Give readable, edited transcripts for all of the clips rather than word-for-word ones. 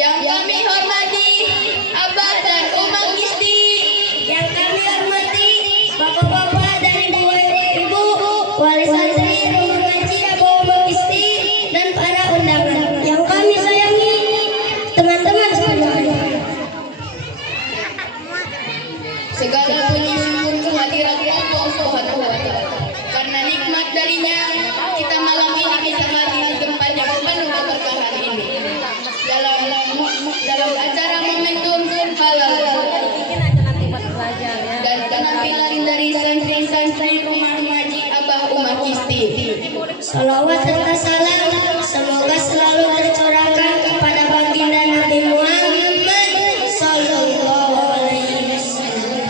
Yang kami hormati Abah dan Umang Gisti. Yang kami hormati bapak-bapak dan ibu-ibu, wali santri Rumah Ngaji Abah Umang Gisti dan para undangan. Yang kami sayangi teman-teman semuanya. Segala puji syukur kehadirat Allah Subhanahu wa Ta'ala. Karena nikmat darinya kita malam ini bisa hadir di tempat yang penuh keberkahan ini. Dalam acara momentum halal dan penampilan dari santri-santri Rumah Ngaji Abah Umang Gisti. Salawat serta salam semoga selalu tercurahkan kepada baginda Nabi Muhammad Sallallahu Alaihi Wasallam,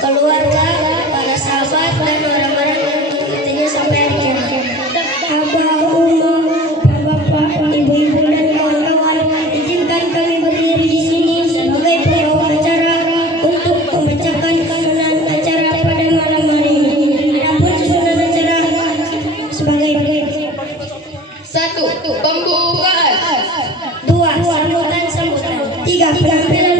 keluarga, para sahabat dan orang-orang yang mengikutinya sampai akhir kiamat. Abah, Umang, bapak, ibu-ibu dan kawan-kawan, izinkan kami berdiri di sini sebagai pembawa acara untuk membacakan susunan acara pada malam hari ini. Adapun susunan acara sebagai berikut. 1. Pembukaan. 2. Sambutan. 3. Penampilan.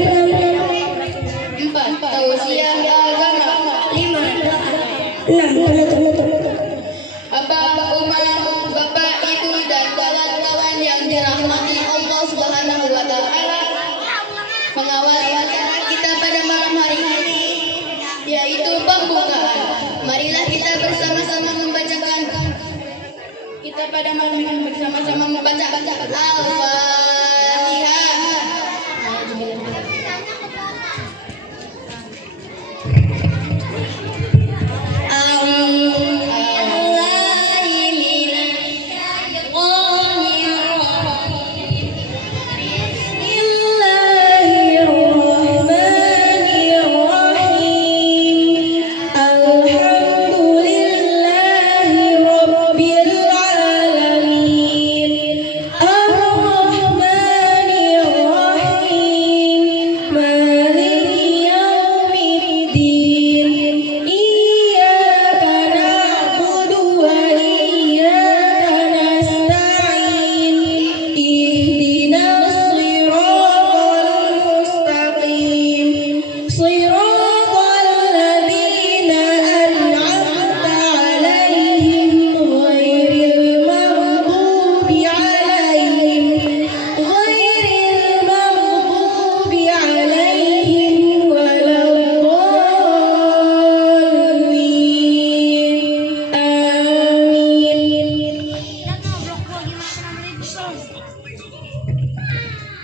4. Tausiah agama. 5. Doa. 6. Penutup. Abah, Umang, Bapak, Ibu, dan kawan-kawan yang dirahmati Allah Subhanahu wa Ta'ala, mengawali acara kita pada malam hari ini, yaitu pembukaan. Marilah kita bersama-sama membacakan, kita pada malam ini bersama-sama membaca Al-Fatihah.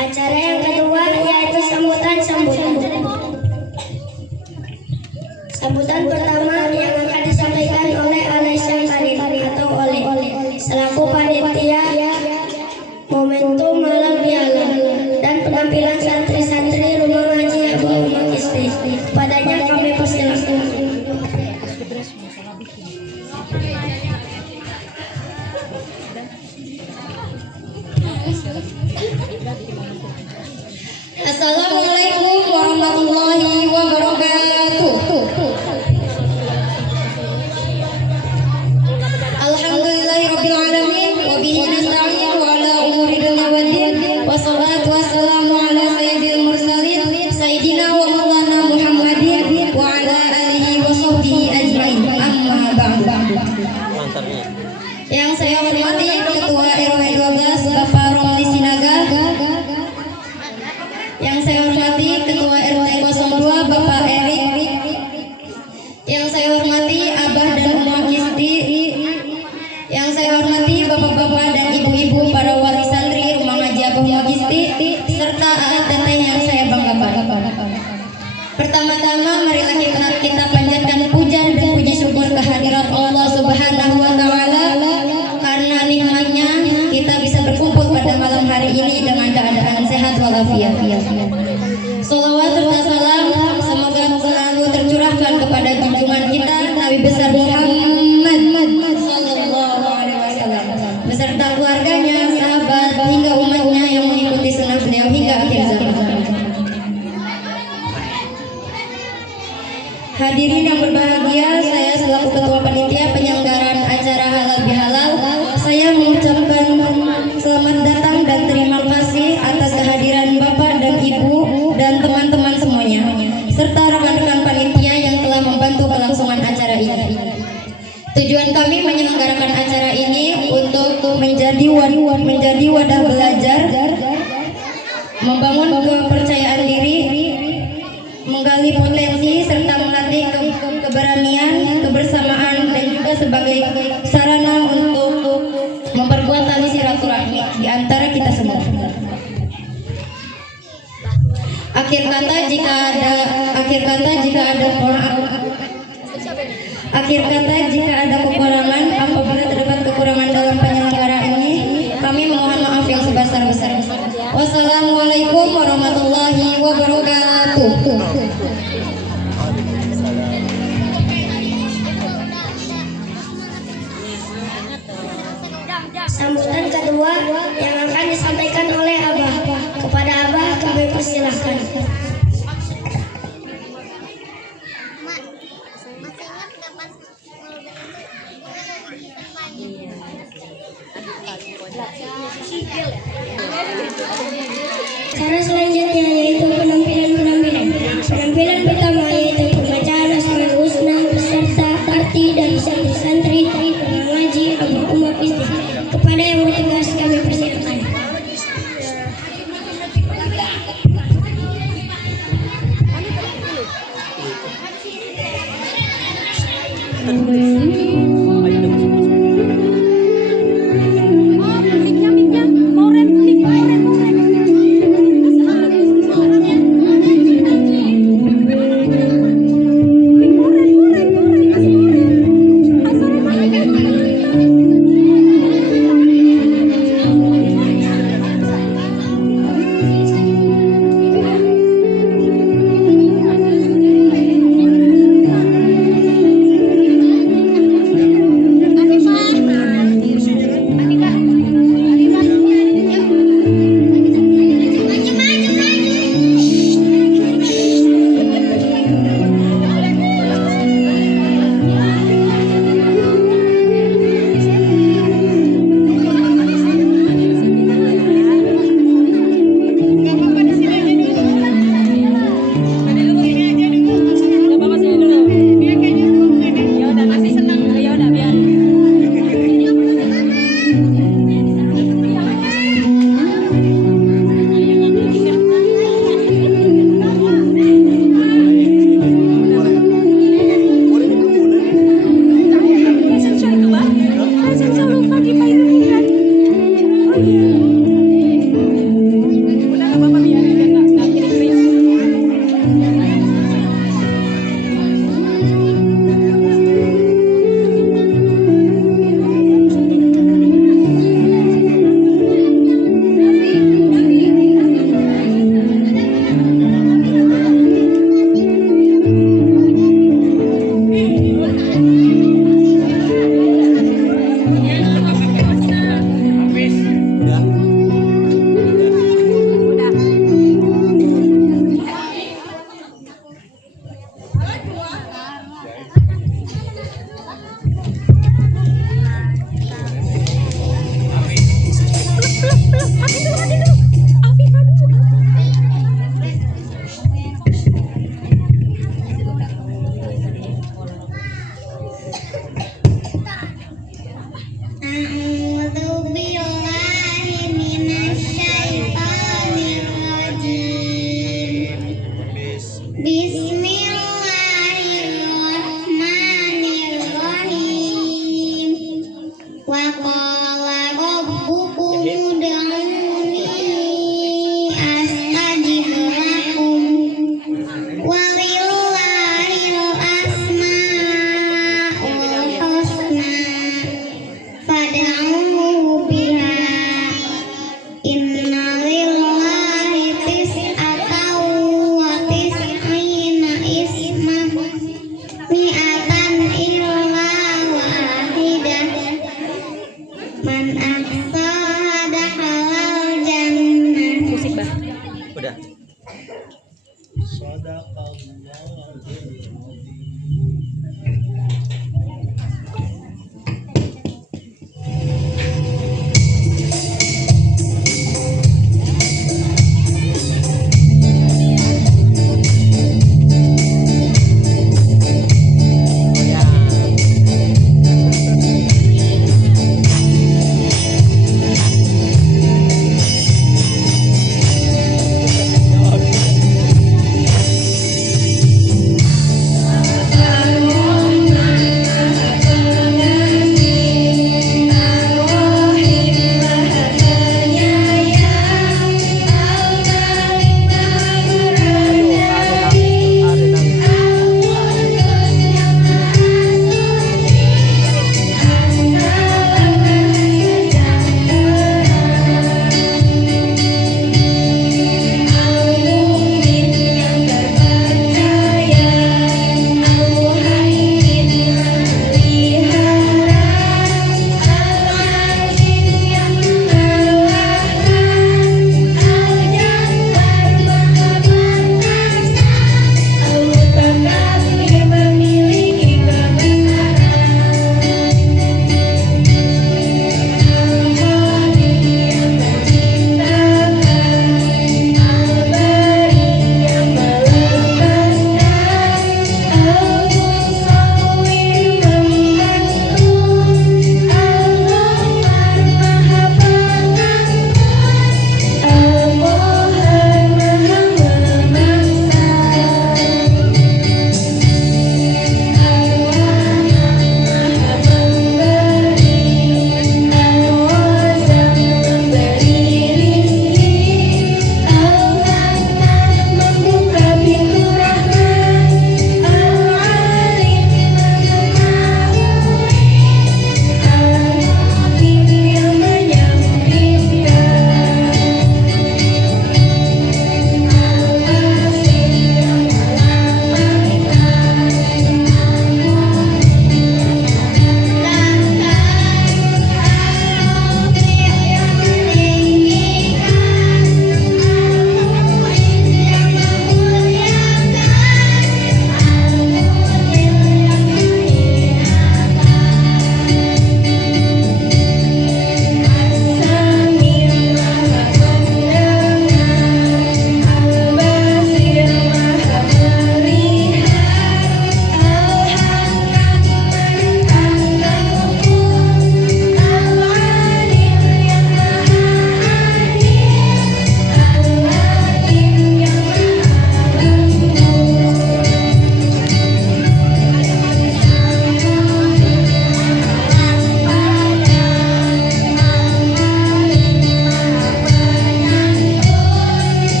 Acara yang kedua yaitu sambutan. Sambutan pertama yang akan disampaikan oleh Alesya Karim atau oleh selaku panitia momentum malam piala dan penampilan santri-santri Rumah Ngaji Abah Umang Gisti. Padanya kami persilakan. Assalamualaikum warahmatullahi wabarakatuh. Alhamdulillahirabbil alamin wa bihi nasta'in wa ala umuri dunya waddin wassalatu wassalamu ala sayyidil mursalin sayyidina wa maulana Muhammadin wa ala alihi wa sahbihi ajmain. Amma ba'd. Yang saya hormati Ketua RW 12 Bapak Romli Sinaga. Yang saya hormati Ketua RT 02 Bapak Erik. Yang saya hormati Abah dan Umang Gisti. Yang saya hormati bapak-bapak dan ibu-ibu para wali santri Rumah Ngaji Abah Umang Gisti serta teteh yang saya banggakan. Pertama-tama marilah kita panjatkan puja dan puji syukur kehadirat Allah Subhanahu wa Ta'ala karena nikmatnya kita bisa berkumpul pada malam hari ini dengan keadaan sehat walafiat. Salawat serta salam semoga selalu tercurahkan kepada junjungan kita Nabi besar Muhammad Sallallahu Alaihi Wasallam beserta keluarganya, sahabat hingga umatnya yang mengikuti sunnah beliau hingga akhir zaman. Hadirin yang berbahagia, saya selaku Ketua Panitia Penyelenggaraan Acara Halal Bihalal, saya mengucapkan selamat datang dan terima kasih atas kehadiran Bapak menjadi wadah belajar, membangun kepercayaan diri, menggali potensi serta melatih keberanian, kebersamaan, dan juga sebagai sarana untuk memperkuat tali silaturahmi di antara kita semua. Akhir kata jika ada kekurangan, apabila terdapat kekurangan dalam penyelenggaraan ini, kami memohon maaf yang sebesar-besarnya. Wassalamualaikum warahmatullahi wabarakatuh. Sambutan kedua yang akan disampaikan oleh Abah. Kepada Abah kami persilahkan. Cara selanjutnya yaitu penampilan. Penampilan pertama yaitu pembacaan Asmaul Husna beserta arti dari santri-santri pengaji umat Islam. Kepada yang bertugas kami persilakan.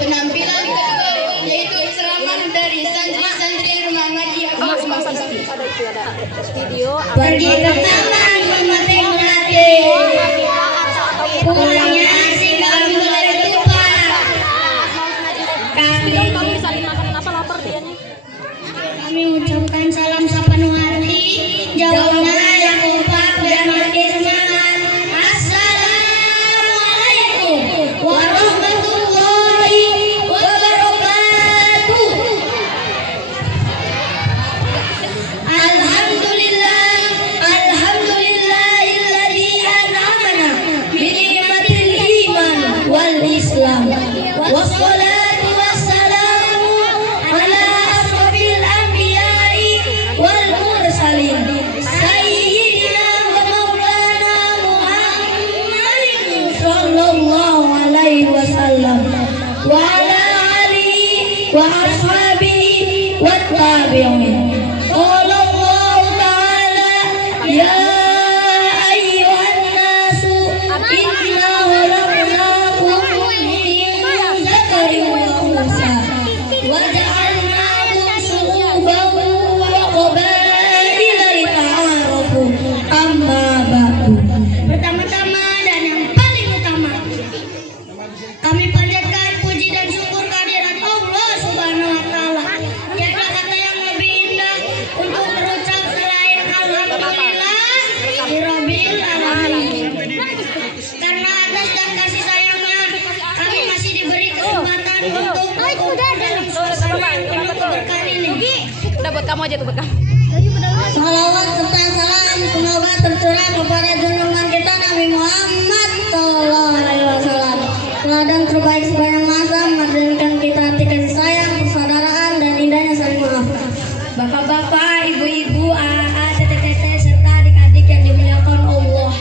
Penampilan kedua yaitu ceramah dari santri-santri rumah ngaji Agama Mahasiswi. Pergi ke taman memetik melati, pulangnya singgah mulai lupa. Kami ucapkan salam sepenuh hati, jawabnya yang kompak dan makin semangat. Assalamualaikum warahmatullahi wabarakatuh. Alhamdulillahilladzi an'amana bi ni'matil iman wal islam. Wassalatu wassalamu ala asrofil anbiya'i wal mursalin sayyidina wa maulana Muhammadin sallallahu alaihi wasallam wa ala alihi wa ashabihi wa tabi'in. Qala Allah ta'ala ya ayyuhan nasu inna khalaqnakum min dzakarin wa unsa wa ja'alnakum syu'uban wa qabaila lita'arafu. Amma ba'du. Pertama-tama dan yang paling utama, kami panjatkan puji dan syukur kehadirat Allah Subhanahu wa taala. Tiada kata yang lebih indah untuk berucap selain alhamdulillah rabbil alamin. Karena atas dan kasih sayangnya kami masih diberi kesempatan untuk berkumpul dalam suasana yang penuh keberkahan ini. Udah buat kamu aja tuh bekam. Salawat serta salam semoga tercurah kepada junjungan kita Nabi Muhammad Sallallahu Alaihi Wasallam. Teladan terbaik sepanjang masa mengajarkan kita hati kasih sayang, persaudaraan dan indahnya saling maafkan. Bapak-bapak, ibu-ibu, AA, tete-tete, serta adik-adik yang dimuliakan Allah.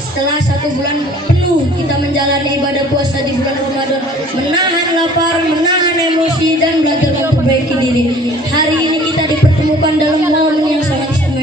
Setelah 1 bulan penuh kita menjalani ibadah puasa di bulan Ramadan, menahan lapar, menahan emosi, dan belajar memperbaiki diri. Hari ini kita dipertemukan dalam momen yang sangat istimewa.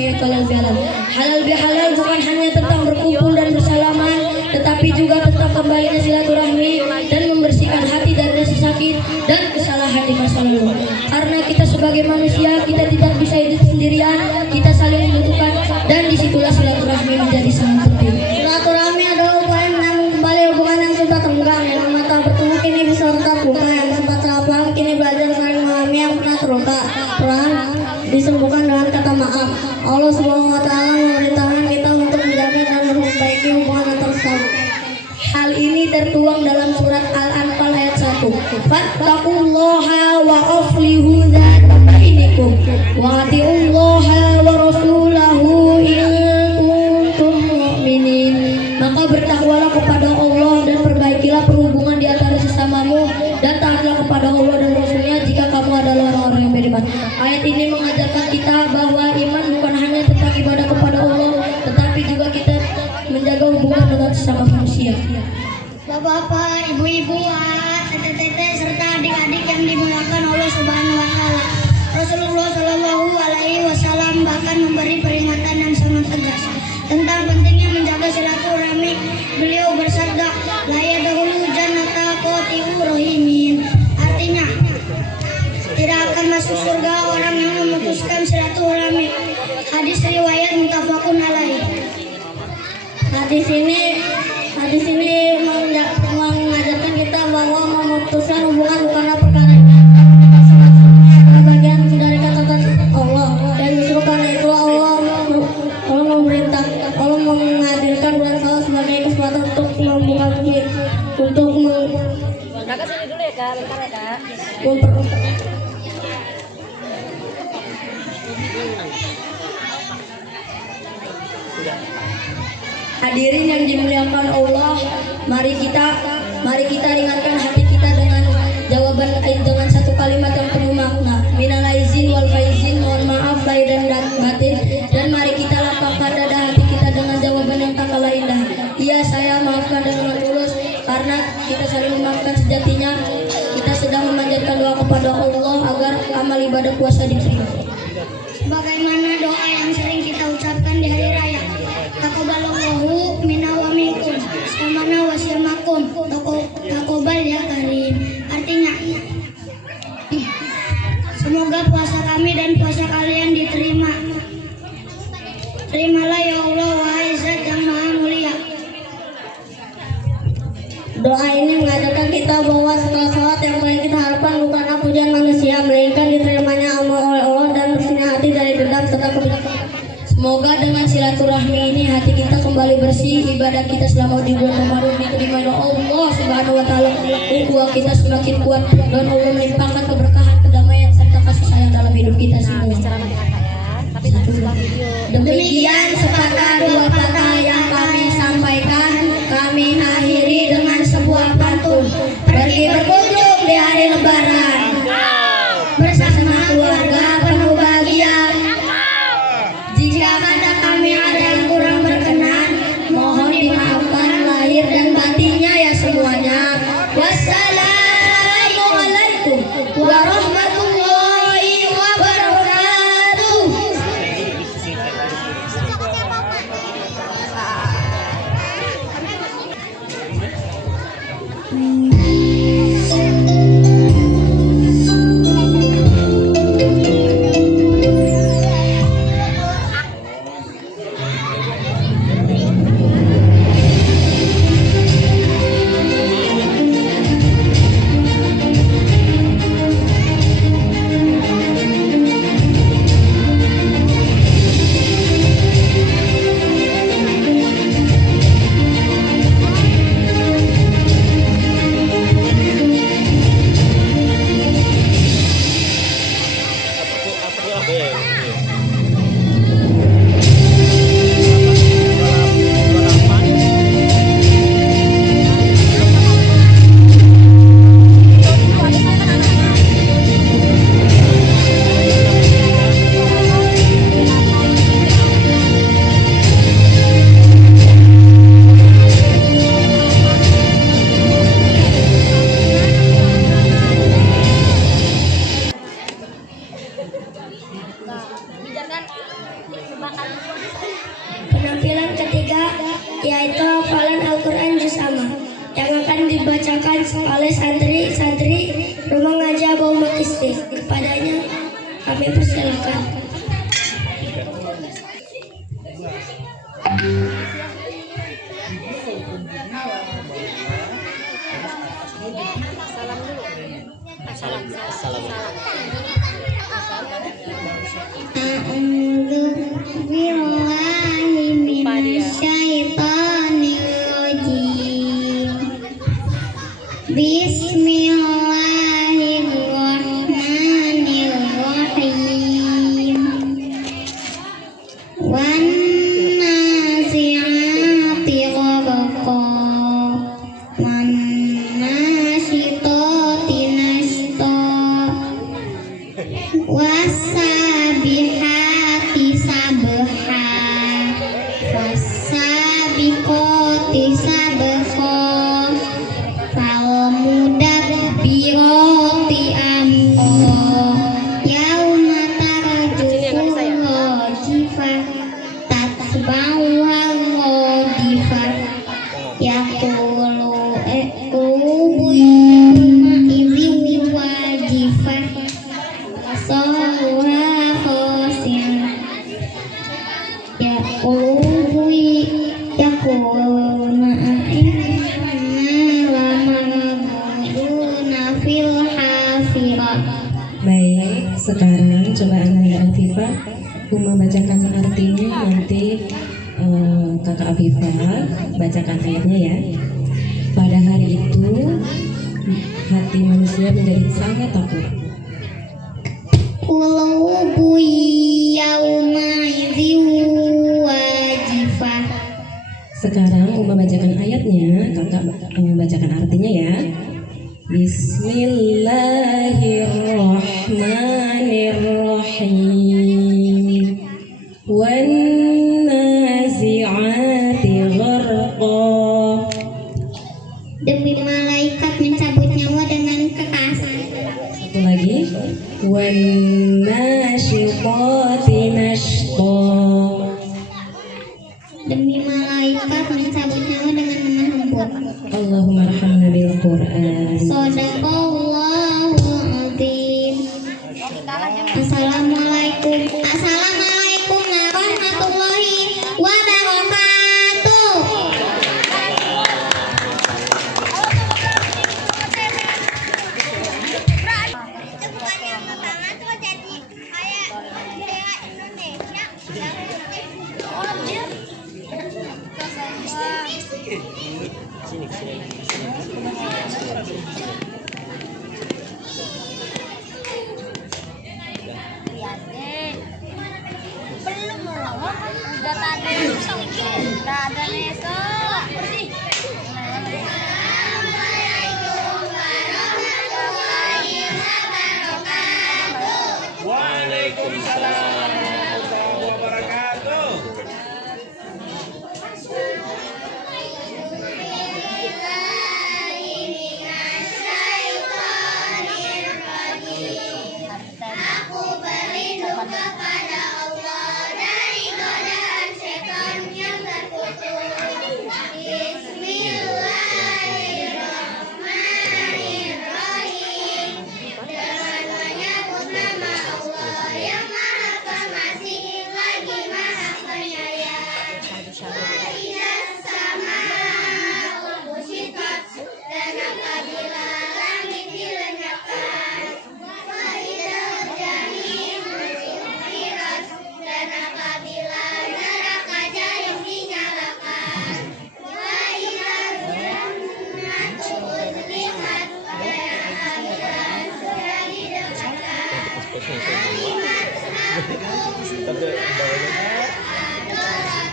Halal bihalal bukan hanya tentang berkumpul dan bersalaman, tetapi juga tentang kembalinya silaturahmi dan membersihkan hati dari rasa sakit dan kesalahan di masa lalu. Karena kita sebagai manusia, kita tidak bisa hidup sendirian, kita saling membutuhkan, dan disitulah silaturahmi menjadi sangat penting. Silaturahmi adalah upaya menyambung kembali hubungan yang sempat renggang, yang mata bertemu kini bisa tetap buka, yang sempat lapang kini belajar saling memahami, yang pernah terluka perlahan disembuhkan dengan kata maaf. Allah Subhanahu wa taala memerintahkan kita untuk menjaga dan memperbaiki hubungan antar sesama. Hal ini tertuang dalam surat Al-Anfal ayat 1. Fattaqullaha wa aslihu dzata bainikum wa atiullaha wa rasulahu in kuntum mu'minin. Maka bertakwalah kepada Allah dan perbaikilah perhubungan di antara sesamamu, dan taatlah kepada Allah dan Rasulnya jika kamu adalah orang-orang yang beriman. Ayat ini mengajarkan kita bahwa iman bukan hanya tentang ibadah kepada Allah, tetapi juga kita menjaga hubungan dengan sesama manusia. Bapak-bapak, ibu-ibu, tete-tete, serta adik-adik yang dimuliakan Allah Subhanahu wa taala. Rasulullah Shallallahu alaihi wasallam bahkan memberi peringatan yang sangat tegas tentang pentingnya menjaga silaturahmi. Beliau bersabda, la yadkhulu jannata qati'ur rahimin. Artinya, tidak akan masuk surga orang yang memutuskan silaturahmi. Hadis riwayat muttafaqun alaih. Hadis ini mengajarkan kita bahwa memutuskan hubungan bukanlah perkara bagian dari kata-kata Allah, dan justru karena itu Allah memerintah, Allah menghadirkan bulan Syawal sebagai kesempatan untuk membuka untuk Kakak sini dulu ya Kak, bentar ya Kak. Hadirin yang dimuliakan Allah, mari kita ringankan hati kita dengan jawaban dengan satu kalimat yang penuh makna. Minal aizin wal faizin, mohon maaf lahir dan batin, dan mari kita lapangkan dada hati kita dengan jawaban yang tak kalah indah. Iya, saya maafkan dengan tulus, karena kita saling memaafkan sejatinya. Kita sedang memanjatkan doa kepada Allah agar amal ibadah puasa diterima. Bagaimana doa yang sering kita ucapkan di hari raya? Taqabbalallahu minna wa minkum, samana wa sirmakum, taqabbal ya karim. Artinya, Terimalah ya Allah, wahai Zat yang Maha Mulia. Doa ini mengajarkan kita bahwa setelah sholat yang paling kita harapkan bukanlah pujian manusia, melainkan diterimanya amal oleh Allah dan bersihnya hati dari dendam serta kebencian. Semoga dengan silaturahmi ini hati kita kembali bersih, ibadah kita selama di bulan Ramadan diterima oleh Allah Subhanahu wa taala, ukhuwah kita semakin kuat dan Allah melimpahkan keberkahan, kedamaian serta kasih sayang dalam hidup kita semua. Demikian sepatah dua kata yang kami sampaikan, kami akhiri dengan sebuah pantun. Pergi berkunjung di hari Lebaran bersama keluarga penuh bahagia. Jika kata kami ada yang kurang berkenan, mohon dimaafkan lahir dan batinnya ya semuanya. Wassalamualaikum warahmatullahi wabarakatuh. Penampilan ketiga yaitu hafalan Al-Quran juz amma yang akan dibacakan oleh santri-santri Rumah Ngaji Abu Makisti. Kepadanya kami persilakan. Bismillahirrahmanirrahim. Wan nazi'ati gharqa, wan nasyitati nashta, wassabihati sabha, wassabiqati sabqa, falmudabbirati amra, yauma tarjufur rajifah, tatba'uha radifah, yaqulu qulubu yawma idzin wajifah, saruha khasiyah, yaquluna inna lamarabuna fil hafirah. Baik, sekarang coba Anak Afifah Uma bacakan artinya, nanti Kakak Afifah bacakan ayatnya ya. Pada hari itu hati manusia menjadi sangat takut. Qulubu yawma idzin wajifah. Sekarang Uma bacakan ayatnya, Kakak bacakan artinya ya. Bismillahirrahmanirrahim. Wan nazi'ati gharqa. Demi malaikat mencabut nyawa dengan keras. Satu lagi. Wan nasyitati nashta. Demi malaikat mencabut nyawa dengan lemah lembut. Allahumma arhamna bil Qur'an. Shadaqallahul azim. Assalamualaikum warahmatullahi Waalaikumsalam warahmatullahi wabarakatuh. Aku berlindung kepada Allah dari godaan setan yang terkutuk. Bismillahirrahmanirrahim. Dengan menyebut nama Allah yang Maha Pengasih lagi Maha Penyayang. Waidas sama'u kusyitat, dan apabila langit dilenyapkan. Waidal jahim su'irat, dan apabila neraka jahim dinyalakan. Waidal jannatu uzlihat, dan apabila surga didekatkan. Adorat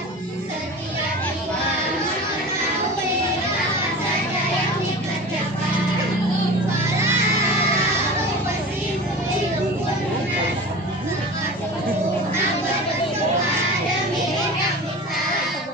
setiap iman mengetahui apa saja yang dikerjakan. Fala uqsimu bil khunnas, aku bersumpah demi yang hisab.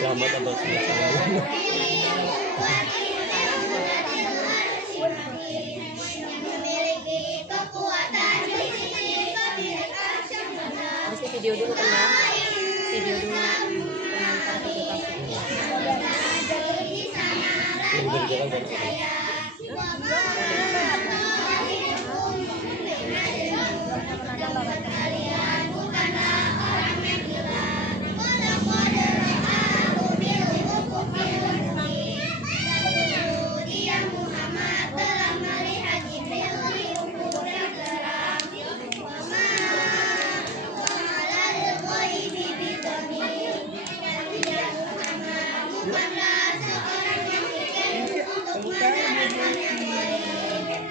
Selamat abad memiliki kekuatan fisik, pemilik arsy yang benar. Video dulu kan ya? Video dulu dengan para peserta. Di sana kalian bukanlah orang yang gila. Dia Muhammad telah melihat Jibril di ufuk yang terang. Dan dia Muhammad bukanlah seorang yang pikir untuk melakukan yang baik.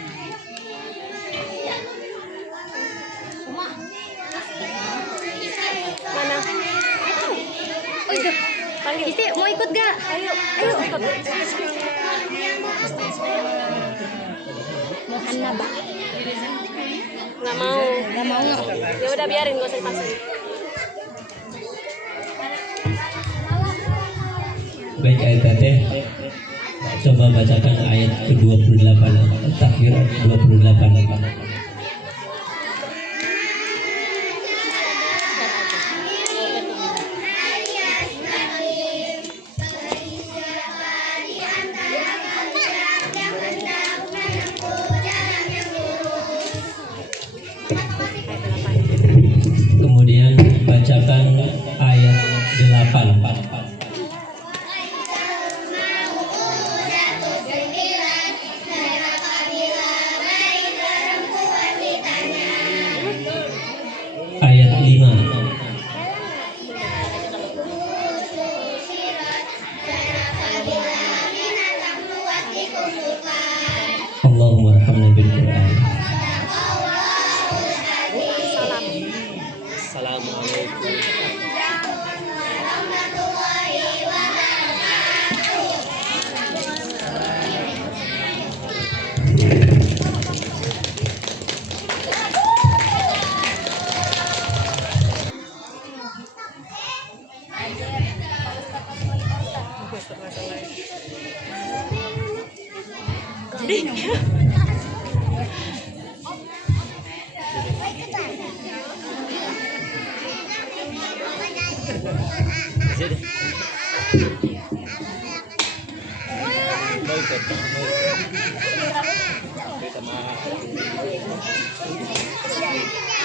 Mana? Oh itu. Isti mau ikut gak? Ayo, ayo ikut. Muhanna Bak. Nggak mau. Nggak mau. Ya udah biarin, gak usah dipaksa. Baik ayat teh, coba bacakan ayat ke-28, takhir 28. Kemudian bacakan ayat 8. Ayat 5. Allahumma arhamna bil Qur'an. Assalamualaikum.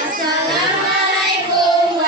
Assalamualaikum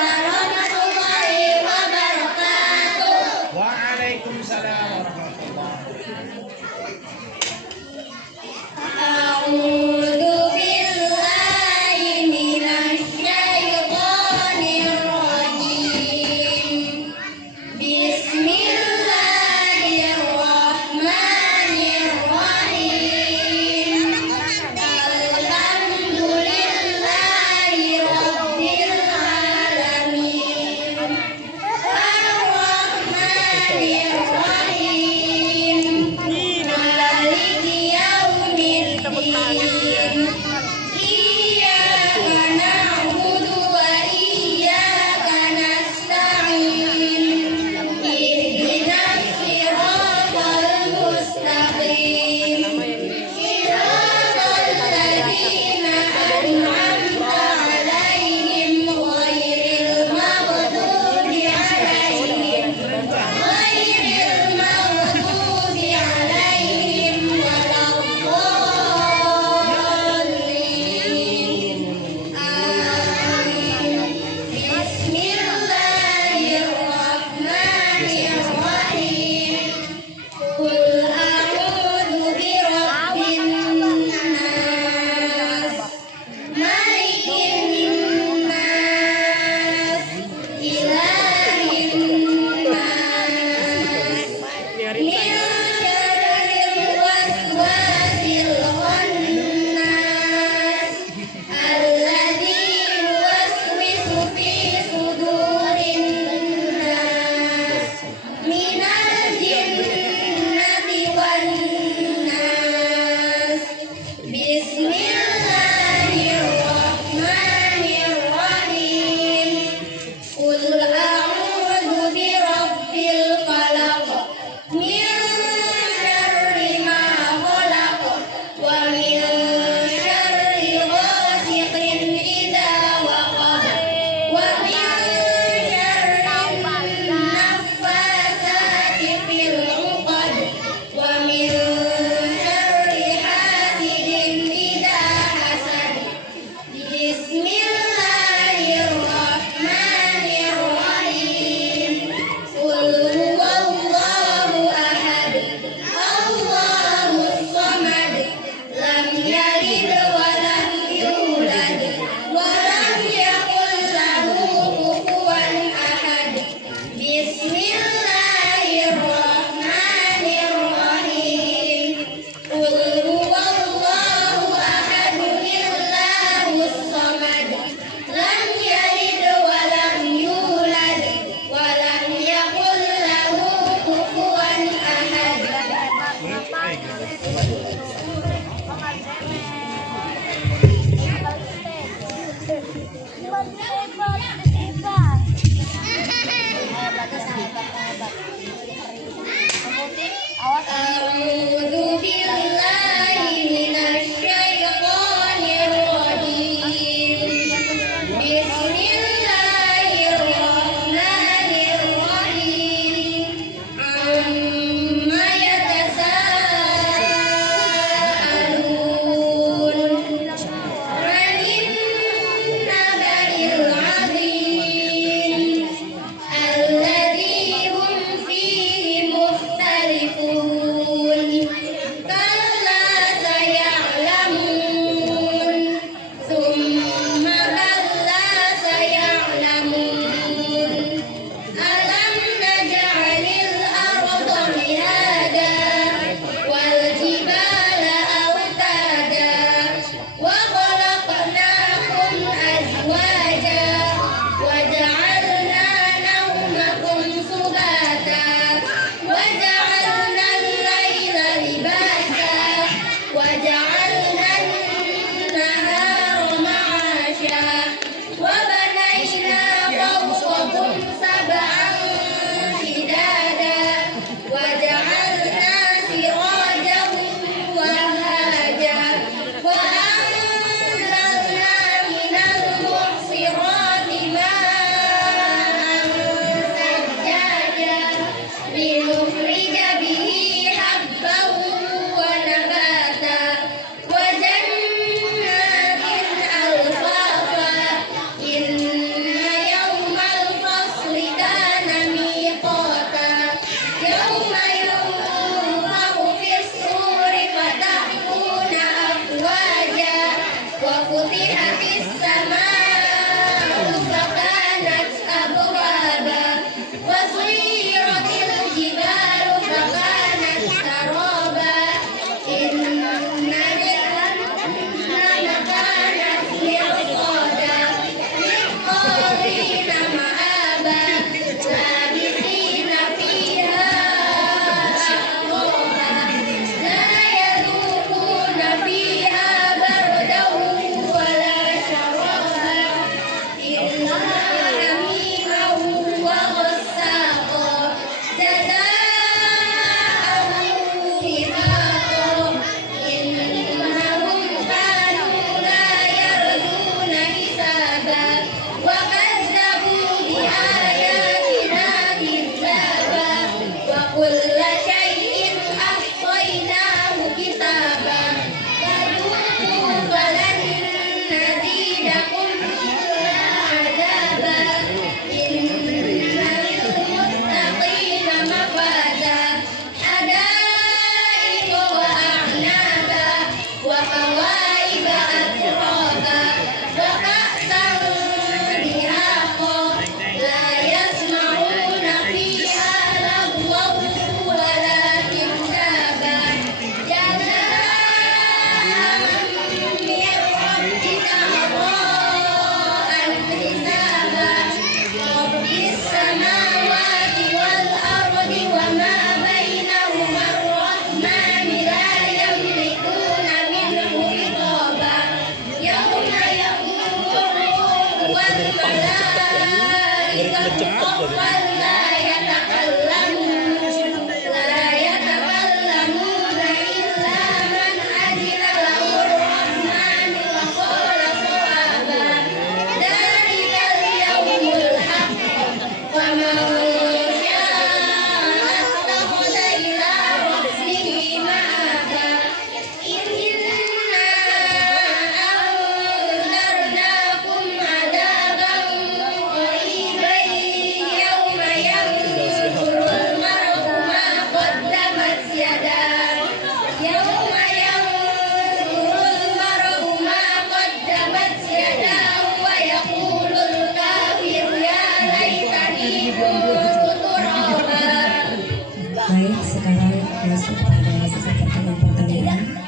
Baik, sekarang masuk pada sesi pertanyaan.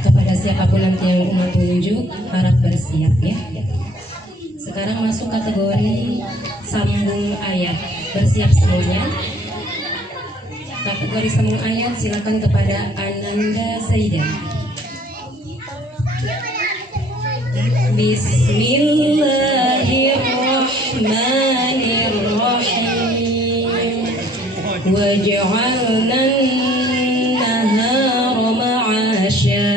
Kepada siapapun nanti yang Uma tunjuk, harap bersiap ya. Sekarang masuk kategori sambung ayat. Bersiap semuanya. Kategori sambung ayat silakan kepada Ananda Zaida. Bismillahirrahmanirrahim. وجعلنا النهار معاشا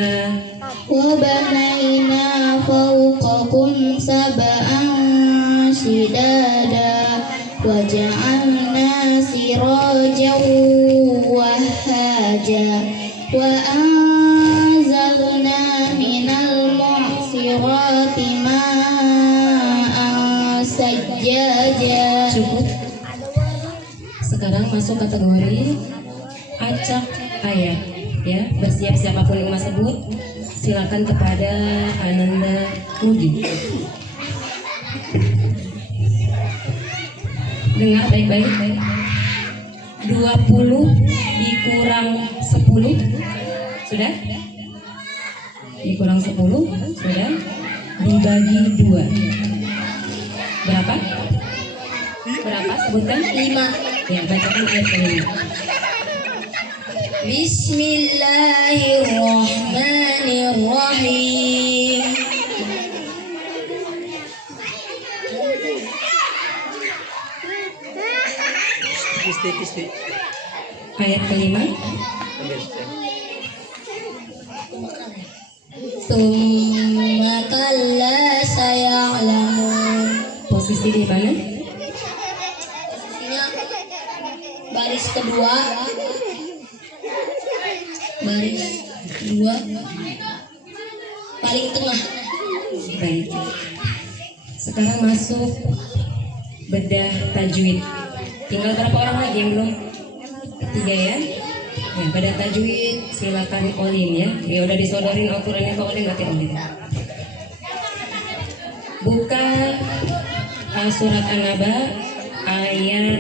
وبنينا فوقكم سبعا شدادا وجعلنا سراجا وهاجا وأنزلنا من المعصرات ماء ثجاجا. Cukup. Sekarang masuk kategori acak ayat ya. Bersiap siapapun yang Mas sebut, silakan kepada Ananda Mudi. Dengar baik-baik. 20 dikurang 10 sudah? Dikurang 10 sudah? Dibagi 2 berapa? Berapa? Sebutkan. 5. Ya, bacakan ayat kelima. Bismillahirrahmanirrahim. Kisti. Ayat kelima. Tsumma kalla saya'lamun. Posisi di mana? Baris kedua paling tengah. Baik. Sekarang masuk bedah tajwid. Tinggal berapa orang lagi yang belum? 3 ya. Ya, bedah tajwid silakan Olin ya. Ya udah disodorin Al-Qur'annya ke Olin, nanti Olin. Buka surat An-Naba ayat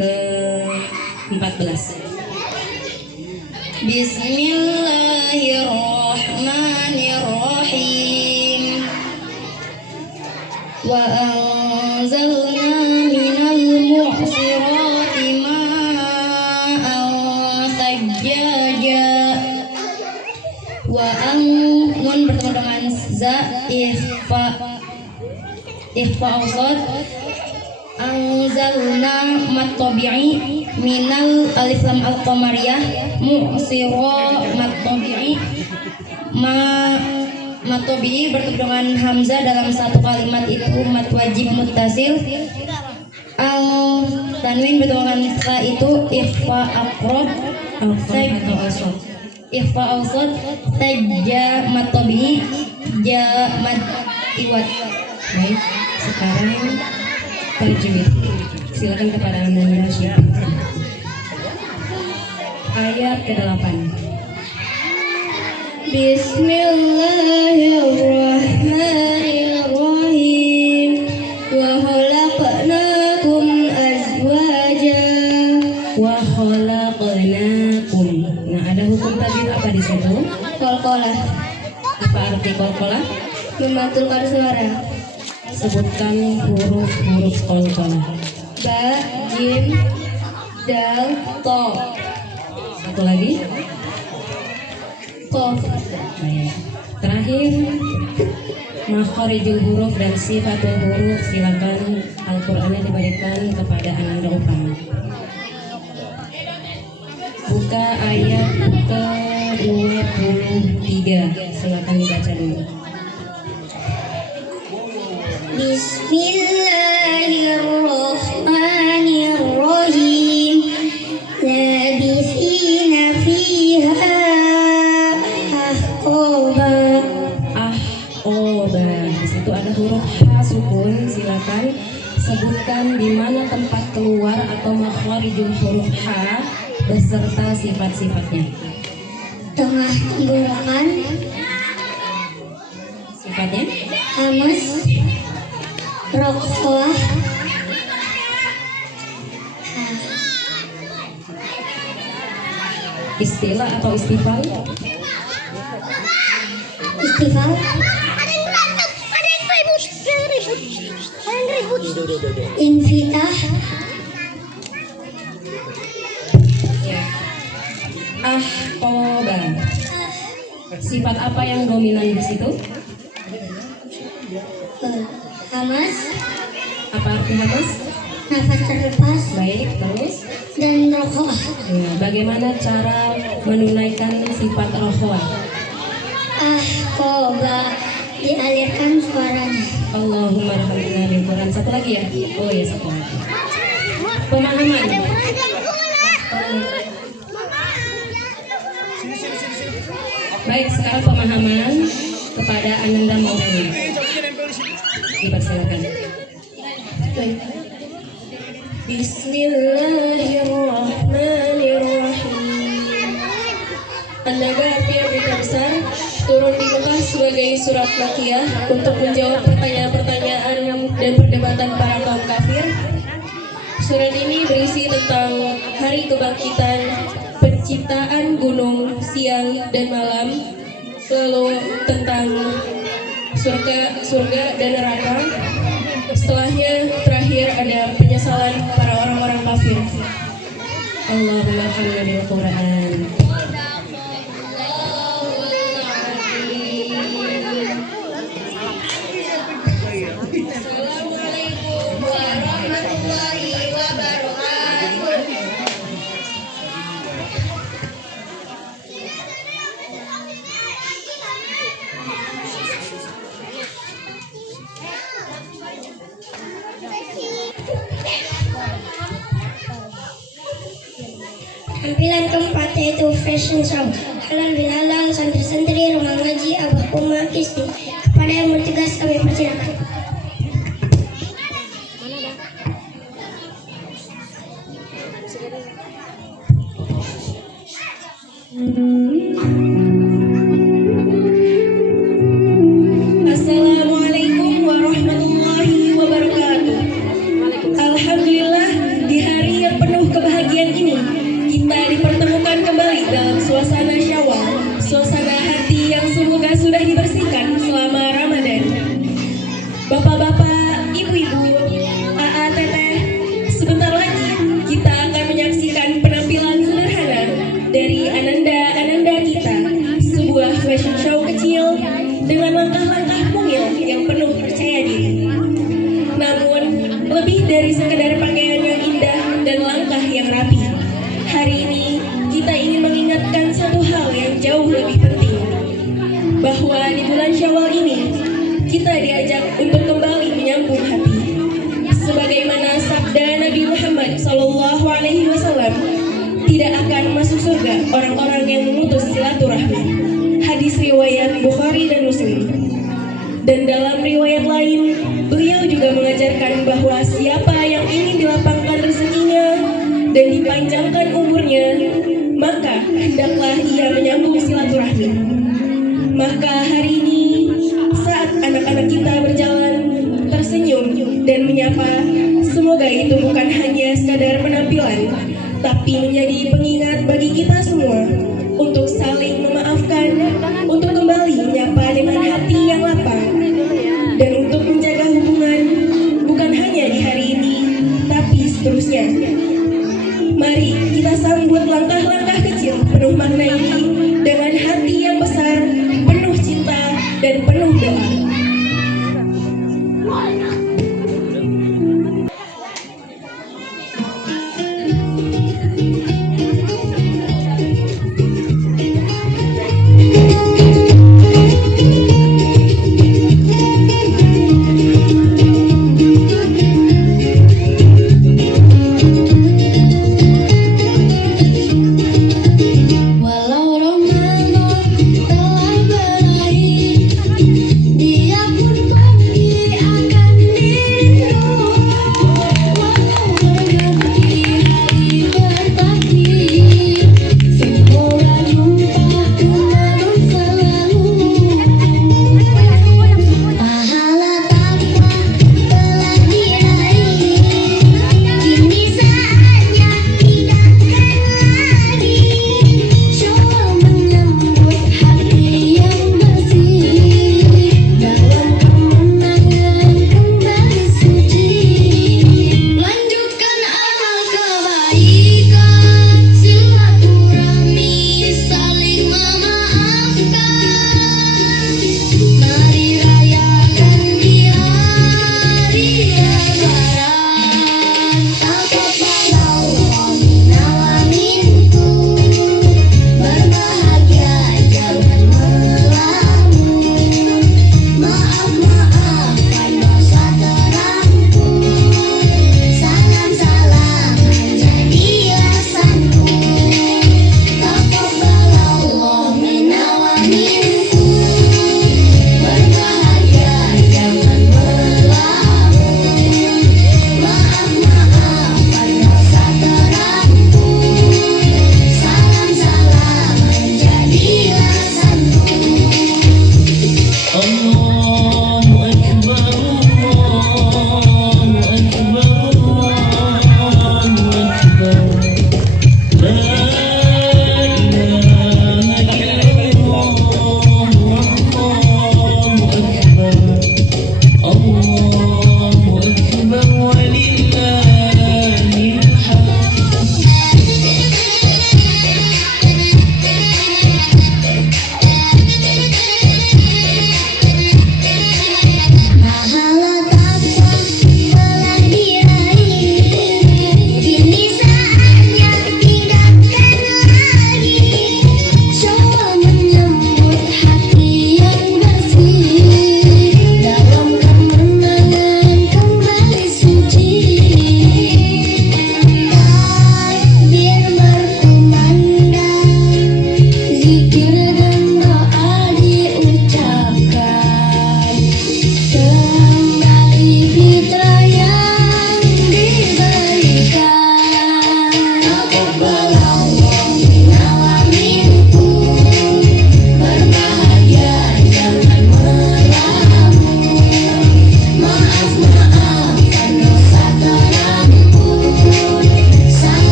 ke-14. Bismillahirrahmanirrahim. Wa anzalna minal mu'sirati ma'an thajjaja. Wa mun bertemu dengan za ikhfa awsat. Anzalna mat tabi'i minal alif lam al qamariyah mu'sira mat tabi'i mat tabi'i bertemu dengan hamzah dalam satu kalimat itu mat wajib muttasil. Al tanwin bertemu dengan fa itu ikhfa aqrab Atau asal. ikhfa awsat tajja mat tabi'i ja mad iwat. Baik, sekarang tajwid. Silakan kepada Anda Rashid. Ayat ke-8. Bismillahirrahmanirrahim. Wa khalaqnakum azwaja. Wa khalaqnakum. Nah, ada hukum tajwid apa di situ? Qalqalah, Apa arti qalqalah? memantulkan suara. Sebutkan huruf-huruf qalqalah. Ba, jim, dal, to. Satu lagi. Qaf. Baik. Terakhir makharijul huruf dan sifatul huruf. Silakan Al-Qur'annya diberikan kepada Ananda Upang. Buka ayat ke-23. Silakan dibaca dulu. Bismillahirrahmanirrahim. Labithina fiha ahqaba. Ahqaba. Di situ ada huruf H sukun. Silakan sebutkan di mana tempat keluar atau makharijul huruf H beserta sifat-sifatnya. Tengah tenggorokan, Sifatnya? hamas, rokhwah, Istilah atau istifal? istifal, infitah, Ahqaba. Sifat apa yang dominan di situ? hamas, Apa arti hamas? nafas terlepas, Baik, terus? dan rokhwah. Ya, bagaimana cara menunaikan sifat rohwah? Ahqaba, dialirkan suaranya. Allahumma rahmatina bil Quran. Satu lagi ya? Oh ya, satu lagi. Pemahaman. Baik, sekarang pemahaman kepada Ananda Maulana. Dipersilakan. Bismillahirrahmanirrahim. An-Naba yang berita besar turun di Mekah sebagai surat Makkiyah untuk menjawab pertanyaan-pertanyaan dan perdebatan para kaum kafir. Surat ini berisi tentang hari kebangkitan, penciptaan gunung, siang dan malam, lalu tentang surga dan neraka. Setelahnya terakhir ada penyesalan para orang-orang kafir. Allahumma hamdana bil Quran. Assalamualaikum warahmatullahi wabarakatuh. Tampilan keempat yaitu fashion show. Halal bihalal, santri-santri, rumah ngaji, abah umma, kisti. Kepada yang bertugas kami persilakan. Assalamualaikum warahmatullahi wabarakatuh. Alhamdulillah, di hari yang penuh kebahagiaan ini kita dipertemukan kembali dalam suasana Syawal, suasana hati yang semoga sudah dibersihkan selama Ramadan. Bapak-bapak, ibu-ibu, AA, teteh, sebentar lagi kita akan menyaksikan penampilan sederhana dari ananda-ananda kita, sebuah fashion show kecil dengan langkah-langkah mungil yang penuh percaya diri. Namun, lebih dari sekedar pakaian yang indah dan langkah yang rapi, hari ini kita ingin mengingatkan satu hal yang jauh lebih penting, bahwa di bulan Syawal ini kita diajak untuk kembali menyambung hati. Sebagaimana sabda Nabi Muhammad SAW, tidak akan masuk surga orang-orang yang memutus silaturahmi. Hadis riwayat Bukhari dan Muslim. Dan dalam riwayat lain, beliau juga mengajarkan bahwa siapa yang ingin dilapangkan rezekinya dan dipanjangkan umurnya, maka hendaklah ia menyambung silaturahmi. Maka hari ini, saat anak-anak kita berjalan, tersenyum dan menyapa, semoga itu bukan hanya sekadar penampilan, tapi menjadi pengingat bagi kita semua untuk saling memaafkan, untuk kembali menyapa dengan hati yang lapang, dan untuk menjaga hubungan bukan hanya di hari ini, tapi seterusnya. Mari kita sambut langkah-langkah kecil penuh makna ini dengan hati yang besar, penuh cinta dan penuh doa.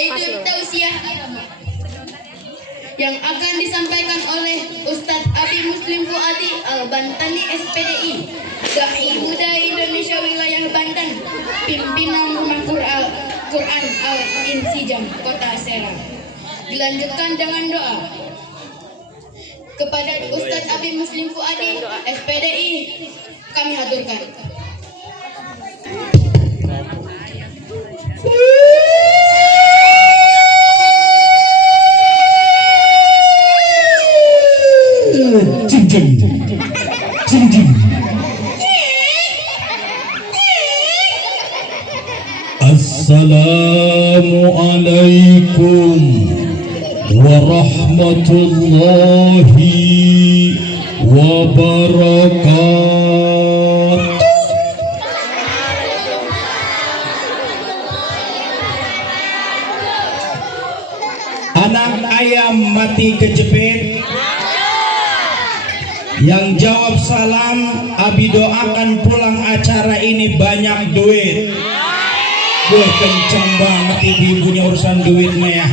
yaitu tausiah yang akan disampaikan oleh Ustadz Abi Muslim Fuadi Al-Bantani SPDI, Dai Muda Indonesia Wilayah Banten, pimpinan Rumah Quran Al-Insijam Kota Serang. Dilanjutkan dengan doa kepada Ustadz Abi Muslim Fuadi SPDI, kami haturkan. Assalamualaikum warahmatullahi wabarakatuh. Anak ayam mati kejepit. Yang jawab salam, Abi doakan pulang acara ini banyak duit. Gue kenceng banget ibu-ibunya urusan duitnya ya.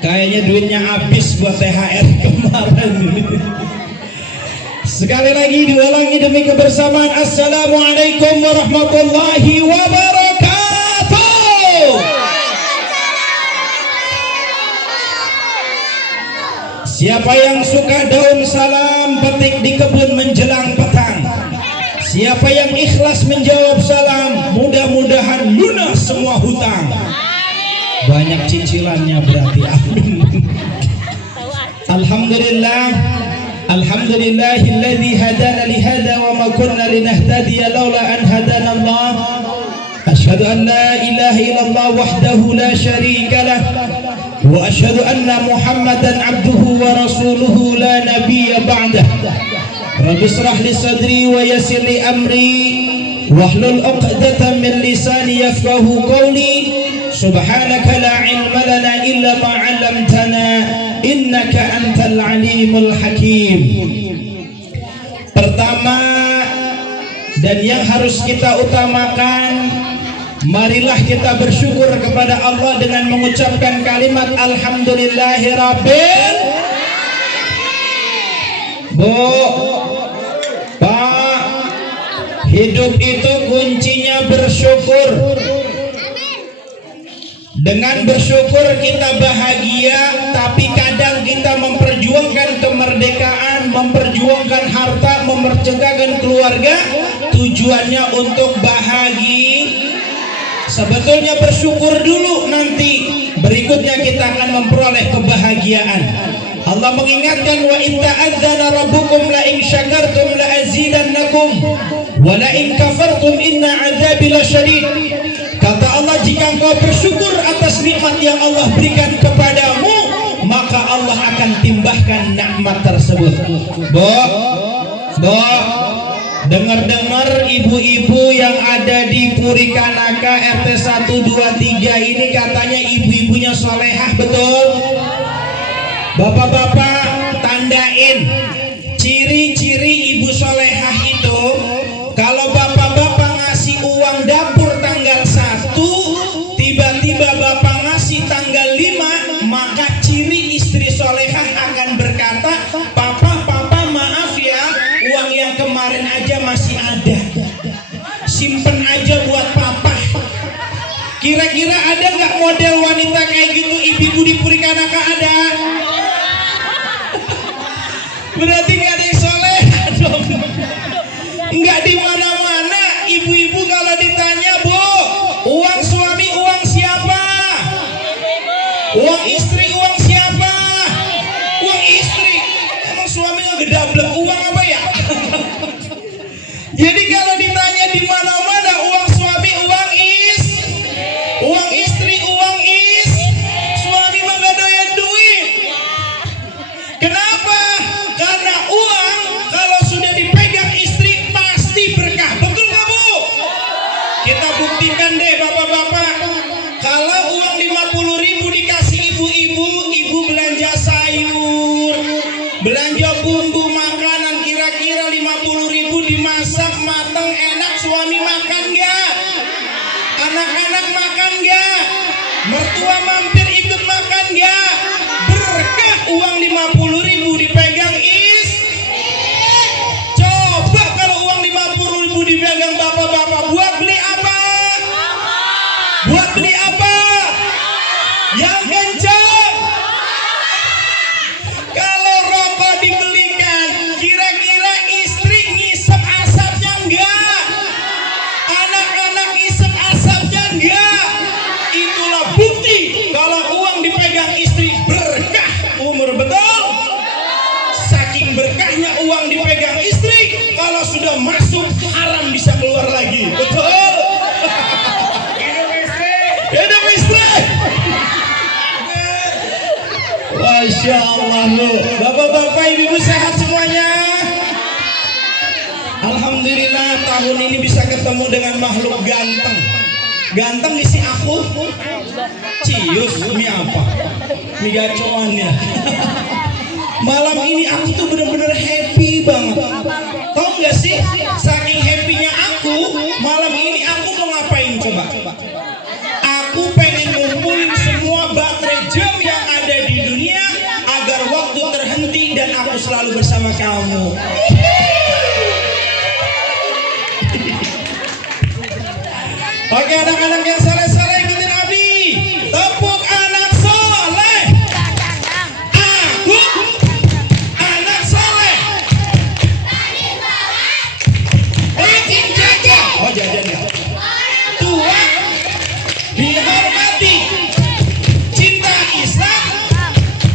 Kayaknya duitnya habis buat THR kemarin. Sekali lagi diulangi demi kebersamaan. Assalamualaikum warahmatullahi wabarakatuh. Siapa yang suka daun salam petik di kebun menjelang petang. Siapa yang ikhlas menjawab salam, mudah-mudahan lunas semua hutang. Banyak cicilannya berarti. Amin. Alhamdulillah. Alhamdulillahilladzi hadana li hada wa ma kunna linahtadiya laula an hadana Allah. Asyhadu an la ilaha illallah wahdahu la syarika lah. Wa asyhadu anna Muhammadan abduhu wa rasuluhu la nabiyya ba'dah. Rabbi israh li sadri wa yassir li amri wahlul 'uqdatam min lisani yafqahu qawli. Subhanaka la ilma lana illa ma 'allamtana innaka antal alimul hakim. Pertama dan yang harus kita utamakan, marilah kita bersyukur kepada Allah dengan mengucapkan kalimat alhamdulillahirabbil. Bu, Pak, hidup itu kuncinya bersyukur. Dengan bersyukur kita bahagia, tapi kadang kita memperjuangkan kemerdekaan, memperjuangkan harta, memperjuangkan keluarga, tujuannya untuk bahagia. Sebetulnya bersyukur dulu, nanti berikutnya kita akan memperoleh kebahagiaan. Allah mengingatkan, wa in ta'adzana rabbukum la in syakartum la azidannakum wa la in kafartum inna 'adzabi lasyadid. Kata Allah, jika engkau bersyukur atas nikmat yang Allah berikan kepadamu, maka Allah akan timbahkan nikmat tersebut. Dengar-dengar ibu-ibu yang ada di Purikanaka RT 1, 2, 3 ini katanya ibu-ibunya solehah, betul? Bapak-bapak, tandain ciri-ciri ibu solehah itu. Kalau bapak-bapak ngasih uang dapur tanggal 1, tiba-tiba bapak ngasih tanggal 5, maka ciri istri solehah akan berkata, papa maaf ya, uang yang kemarin aja masih ada, simpen aja buat papa. Kira-kira ada nggak model wanita kayak gitu ibu-ibu di Purikanaka? Ada. Berarti nggak ada yang soleh dong. Nggak di mana-mana ibu-ibu kalau ditanya, bu, uang suami uang siapa? Uang istri uang siapa? Uang istri. Emang suami ngegedablek uang apa ya? Jadi kalau ditanya di mana-mana uang suami uang uang istri uang suami mah gak doyan duit. Kenapa? Karena uang kalau sudah dipegang istri pasti berkah. Betul gak, bu? Kita buktikan deh bapak-bapak. Kalau uang 50.000 dikasih ibu-ibu, ibu belanja sayur, belanja bumbu makanan, kira-kira 50.000 dimasak matang enak, suami makan gak? Anak-anak makan gak? Mertua mampir Barokahnya uang dipegang istri, kalau sudah masuk haram bisa keluar lagi. Betul. Hidup istri. Masya Allah lu. Bapak-bapak, ibu-ibu sehat semuanya. Alhamdulillah tahun ini bisa ketemu dengan makhluk ganteng. Ganteng isi aku. Cius, mi apa? Mi gacoan ya. Malam ini aku tuh bener-bener happy banget. Tahu nggak sih? Saking happynya aku, malam ini aku mau ngapain coba? Aku pengen ngumpulin semua baterai jam yang ada di dunia agar waktu terhenti dan aku selalu bersama kamu. Oke, anak-anak yang saleh-saleh ikutin Abi. Tepuk anak soleh. Aku anak soleh. Rajin jajan. Oh, jajan ya. Tua dihormati. Cinta Islam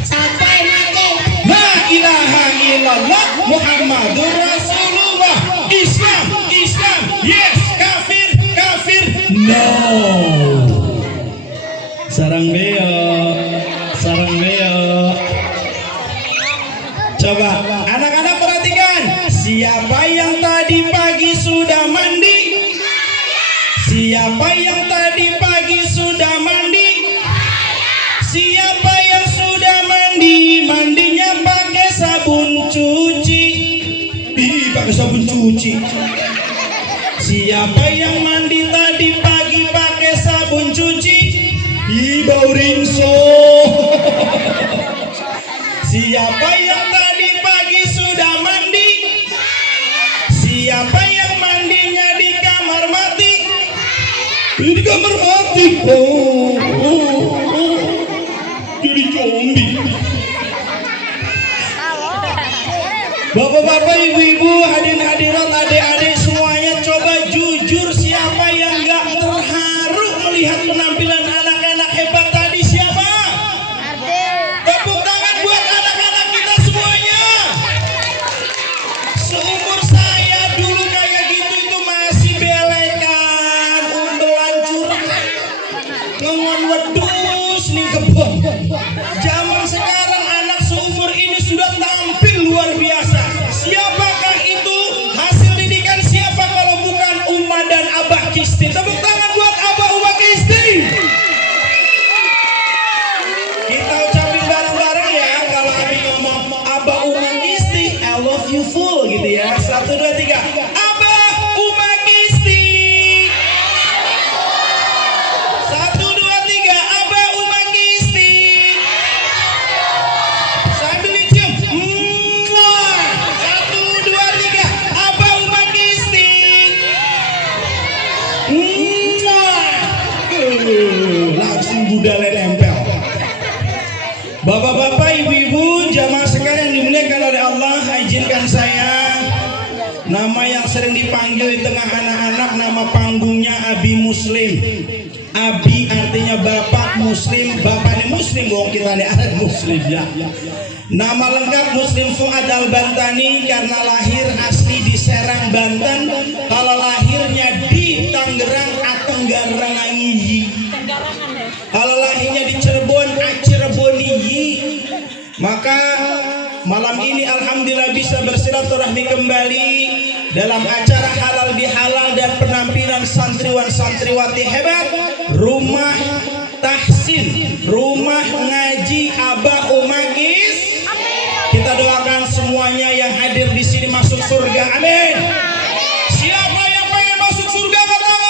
Sampai mati. La ilaha illallah Muhammadur Rasulullah. Islam, Islam, yes. Kafir, kafir, no. Sarang beo, sarang beo. Coba anak-anak perhatikan. Siapa yang tadi pagi sudah mandi? Siapa yang tadi pagi sudah mandi? Siapa yang sudah mandi? Mandinya pakai sabun cuci. Ih, pakai sabun cuci. Siapa yang mandi tadi pagi pakai sabun cuci? Ih, bau rinso. Siapa yang tadi pagi sudah mandi? Siapa yang mandinya di kamar mati? Di kamar mati. Jadi zombie. Bapak-bapak, ibu-ibu, hadirin hadirat, adik-adik semuanya, coba jujur, siapa yang gak terharu melihat penampilan anak-anak hebat tadi? Siapa? Tepuk tangan buat anak-anak kita semuanya. Seumur saya dulu kayak gitu itu masih belekan, undelan curhat, ngengon wedus nih kebon. Zaman sekarang anak seumur ini sudah tampil luar biasa. Siapakah itu? Hasil didikan siapa kalau bukan Uma dan Abah Kisti? Tepuk tangan buat Abah Uma Kisti. Kita ucapin bareng-bareng ya. Kalau Abi ngomong Abah Uma Kisti, I love you full gitu ya. 1, 2, 3. Abah Uma Kisti. 1, 2, 3. Abah Uma Kisti. Sambil dicium. 1, 2, 3. Abah Uma Kisti. Langsung budalnya nempel. Bapak-bapak, ibu-ibu, jamaah sekalian dimuliakan oleh Allah, izinkan saya nama yang sering dipanggil di tengah anak-anak, nama panggungnya Abi Muslim. Abi artinya bapak, Muslim, bapaknya Muslim, bohong kita nih anak Muslim ya. Nama lengkap Muslim Fuad Al-Bantani, karena lahir asli di Serang, Banten. Kalau lahirnya di Tangerang, Atenggarangangiyi. Kalau lahirnya di Cirebon, Cireboniyi. Maka malam ini alhamdulillah bisa bersilaturahmi kembali dalam acara halal bihalal dan penampilan santriwan santriwati hebat Rumah Tahsin, Rumah Ngaji Abah Uma Kis. Kita doakan semuanya yang hadir di sini masuk surga. Amin. Siapa yang pengen masuk surga angkat tangan?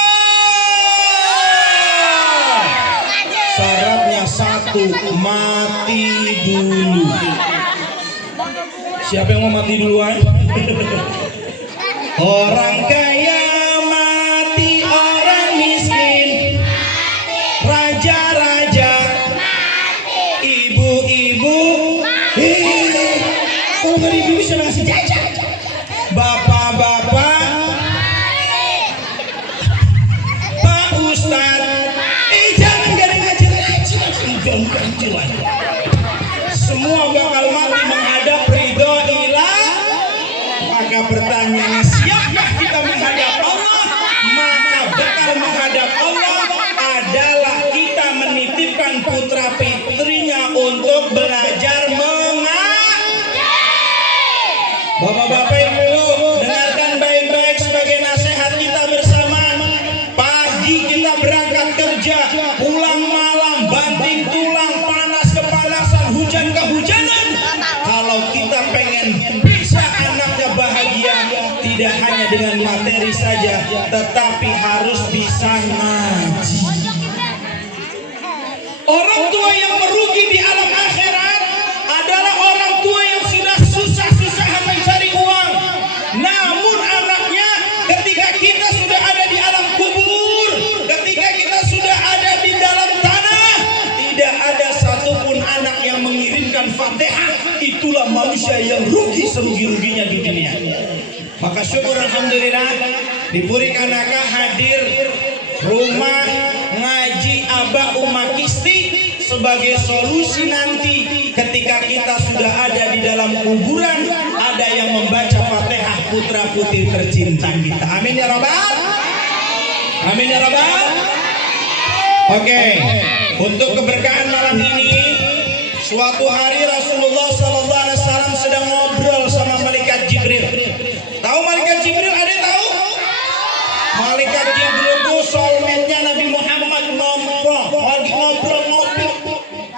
Syaratnya 1, mati dulu. Siapa yang mau mati duluan? Orang kaya mati, orang miskin, raja-raja, ibu-ibu. Kalau nggak ibu bisa ngasih jajan. Bapak-bapak, Pak Ustadz, jangan garing ngaji-ngaji, semua bakal mati menghadap ridho ilah. Bapak-bapak Ibu, dengarkan baik-baik sebagai nasihat kita bersama. Pagi kita berangkat kerja, pulang malam, banting tulang, panas kepanasan, hujan kehujanan. Kalau kita pengen bisa anaknya bahagia, tidak hanya dengan materi saja, tetapi harus bisa ngaji. Orang tua yang merugi di alam akhirat adalah orang tua yang sudah susah-susahan mencari uang, namun anaknya ketika kita sudah ada di alam kubur, ketika kita sudah ada di dalam tanah, tidak ada satupun anak yang mengirimkan Fatihah. Itulah manusia yang rugi serugi-ruginya di dunia. Maka syukur alhamdulillah diberi anaknya hadir rumah ngaji Abah Uma Kisti sebagai solusi nanti ketika kita sudah ada di dalam kuburan, ada yang membaca Fatihah putra putri tercinta kita. Amin ya rabbal. Amin ya rabbal. Oke, untuk keberkahan malam ini, suatu hari Rasulullah SAW sedang ngobrol sama malaikat Jibril. Tahu malaikat Jibril? Ada tahu? Malaikat Jibril itu soulmate-nya Nabi Muhammad, ngobrol ngopi,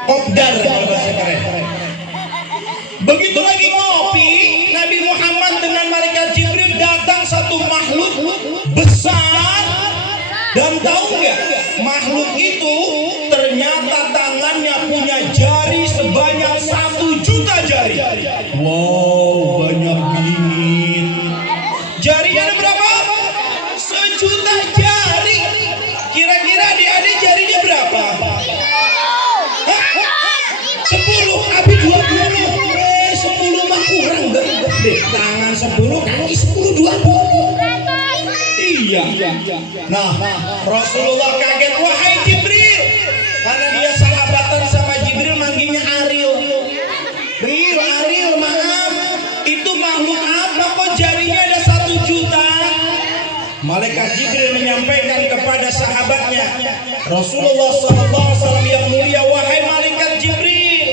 kopdar kalau bahasa keren. Begitu lagi ngopi, Nabi Muhammad dengan malaikat Jibril datang satu makhluk besar. Dan tahu nggak, makhluk itu ternyata tangannya punya jari sebanyak 1 juta jari. Wow, banyak bingit. Jarinya ada berapa? 1 juta jari. Kira-kira adik-adik jarinya berapa? 10, abi 20. 10 mah kurang deh. Tangan 10, kaki 10, 20. Iya. Nah, Rasulullah kaget, wahai Jibril, karena dia sahabatan sama Jibril, manggilnya Ariel. Ariel, maaf, itu makhluk apa kok jarinya ada 1 juta? Malaikat Jibril menyampaikan kepada sahabatnya, Rasulullah SAW yang mulia, wahai malaikat Jibril,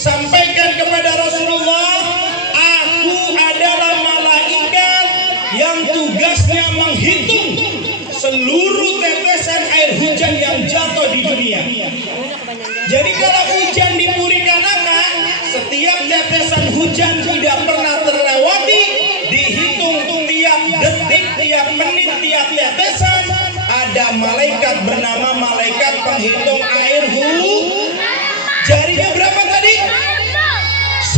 sampaikan kepada Rasulullah, aku adalah malaikat yang tugasnya menghitung seluruh tetesan air hujan yang jatuh di dunia. Jadi kalau hujan di Purikanaka, setiap tetesan hujan tidak pernah terlewati, dihitung tiap detik, tiap menit, tiap tetesan. Ada malaikat bernama malaikat penghitung air hujan. Jarinya berapa tadi?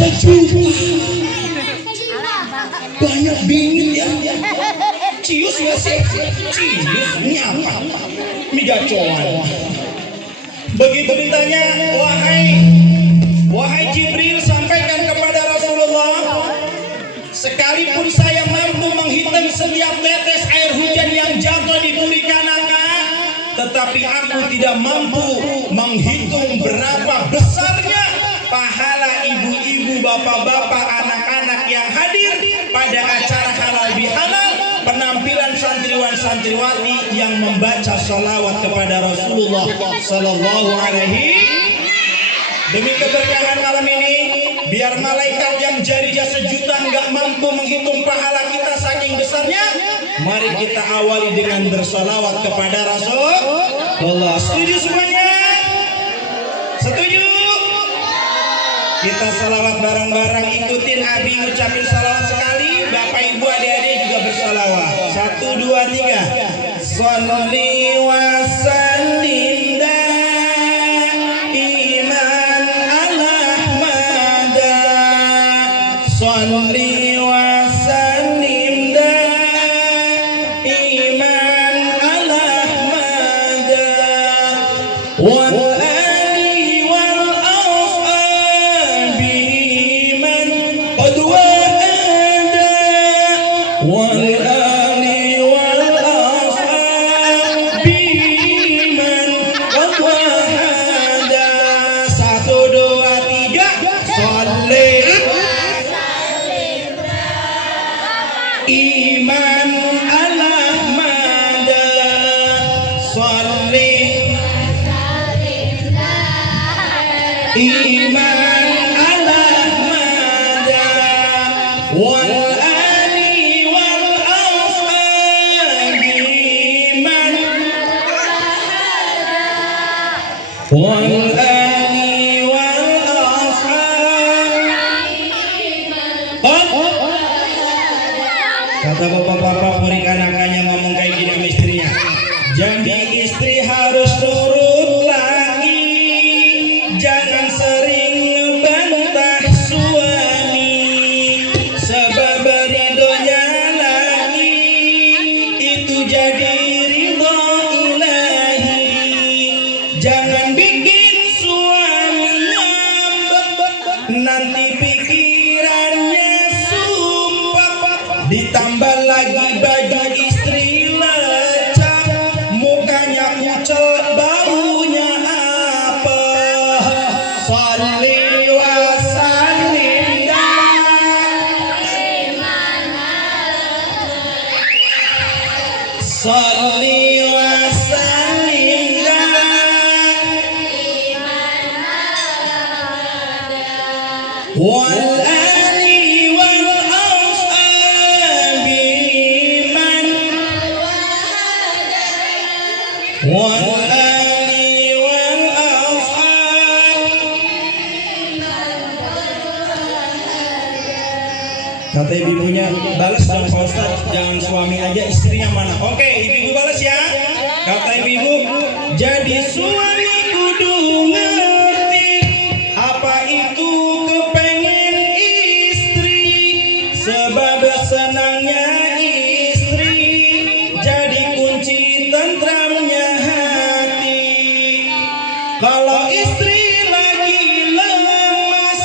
1 juta. Banyak bingit ya. Cius ya sih? Cius ini apa? Migacoan. Begitu ditanya, wahai Jibril, sampaikan kepada Rasulullah, sekalipun saya mampu menghitung setiap tetes air hujan yang jatuh di Purikanaka, tetapi aku tidak mampu menghitung berapa besarnya pahala ibu-ibu, bapak-bapak, anak-anak yang hadir pada acara halal bihalal, penampilan santriwan-santriwati yang membaca salawat kepada Rasulullah Sallallahu Alaihi. Demi keberkahan malam ini, biar malaikat yang jarinya 1 juta nggak mampu menghitung pahala kita saking besarnya, mari kita awali dengan bersalawat kepada Rasulullah. Setuju semuanya? Setuju? Kita salawat bareng-bareng, ikutin Abi ngucapin salawat sekali, Bapak Ibu adik-adik juga bersalawat. 1, 2, 3. Sholli wa sallim daiman ala Ahmada. Sholli wa sallim daiman ala Ahmada. Iman Allah mada sholli Iman Allah mada wal ali wal ashabi man wal ali wal ashabi man. Kata bapak-bapak berikan anaknya ngomong kayak gini sama istrinya. Jadi istri harus nurut lagi, jangan sering ngebantah suami, sebab ridhonya lagi itu jadi ridho ilahi. Jangan bikin suami ngambek, nanti pikirannya sumpah, ditambah lagi baju istri lecak, mukanya kucel, baunya apa. Sholli wa sallim Sholli wa sallim wal ali wal ashabi man wal ali wal ashabi. Kata ibunya, balas dong Pak Ustaz, jangan suami aja, istrinya mana? Oke, ibu balas ya. Kata ibu, jadi suami kudu ngerti apa itu kepengen istri, sebab senangnya istri jadi kunci tentramnya hati. Kalau istri lagi lemas,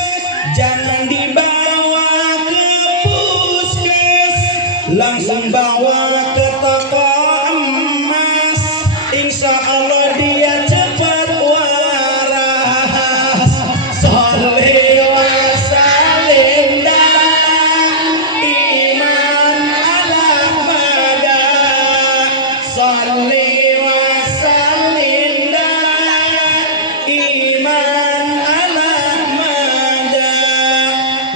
jangan dibawa ke puskes, langsung bawa ke toko emas. Insya Allah dia cepat waras. Sholli wa sallim iman ala mada. Sholli wa sallim iman ala mada.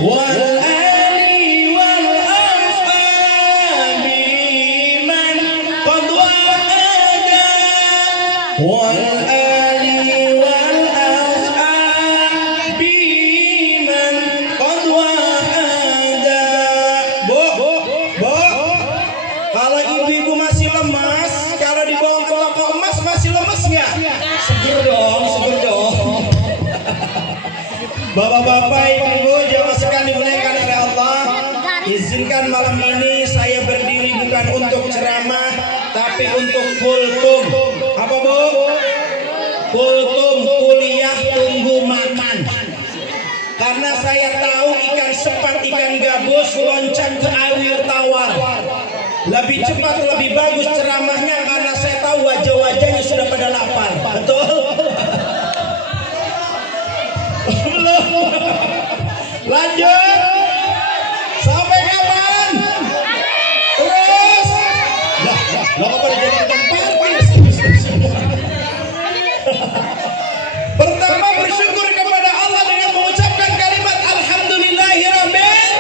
Wal ali wal ashabi man qad wa'ada. Wal ali wal ashabi man qad wa'ada. Bu, kalau ibu-ibu masih lemas, kalau dibawa ke toko emas masih lemes nggak? Seger dong, seger dong. Bapak-bapak, ibu-ibu, jamaah sekalian dimuliakan oleh Allah, izinkan malam ini saya berdiri bukan untuk ceramah, tapi untuk kultum. Apa bu? Kultum, kuliah tunggu makan. Karena saya tahu ikan sepat, ikan gabus loncat ke air tawar. Lebih cepat, lebih bagus ceramahnya karena saya tahu wajah-wajahnya sudah pada lapar. Betul? Belum. Lanjut. Sampai kapan? Terus. Lah, kok pada jadi tempat? Pertama bersyukur kepada Allah dengan mengucapkan kalimat alhamdulillahirabbil.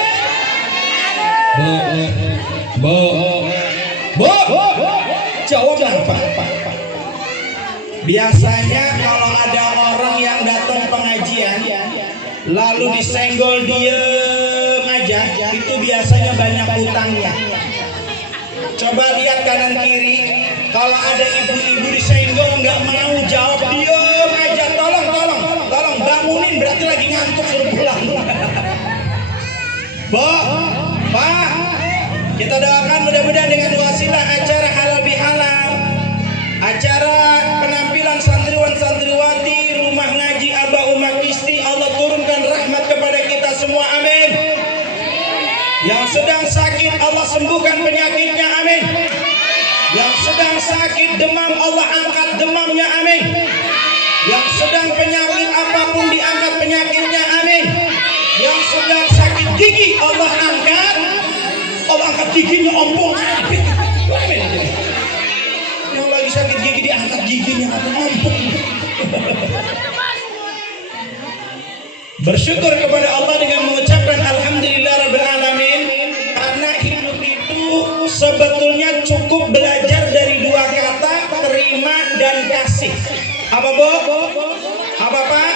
Jawab apa? Biasanya kalau ada orang yang datang pengajian lalu disenggol diem aja, itu biasanya banyak utangnya. Coba lihat kanan kiri, kalau ada ibu-ibu disenggol nggak mau jawab, diem aja, tolong bangunin, berarti lagi ngantuk, suruh pulang. Pak, kita doakan mudah-mudahan dengan wasilah acara halal bihalal, acara penampilan santriwan-santriwati rumah ngaji Aba Umar Kisti, Allah turunkan rahmat kepada kita semua, amin. Yang sedang sakit Allah sembuhkan penyakitnya, amin. Yang sedang sakit demam Allah angkat demamnya, amin. Yang sedang penyakit apapun diangkat penyakitnya, amin. Yang sedang sakit gigi Allah angkat giginya, ompong, amin. Yang lagi sakit gigi diangkat giginya, ompong. Bersyukur kepada Allah dengan mengucapkan alhamdulillahirabbil alamin. Apa Bu? Apa Pak?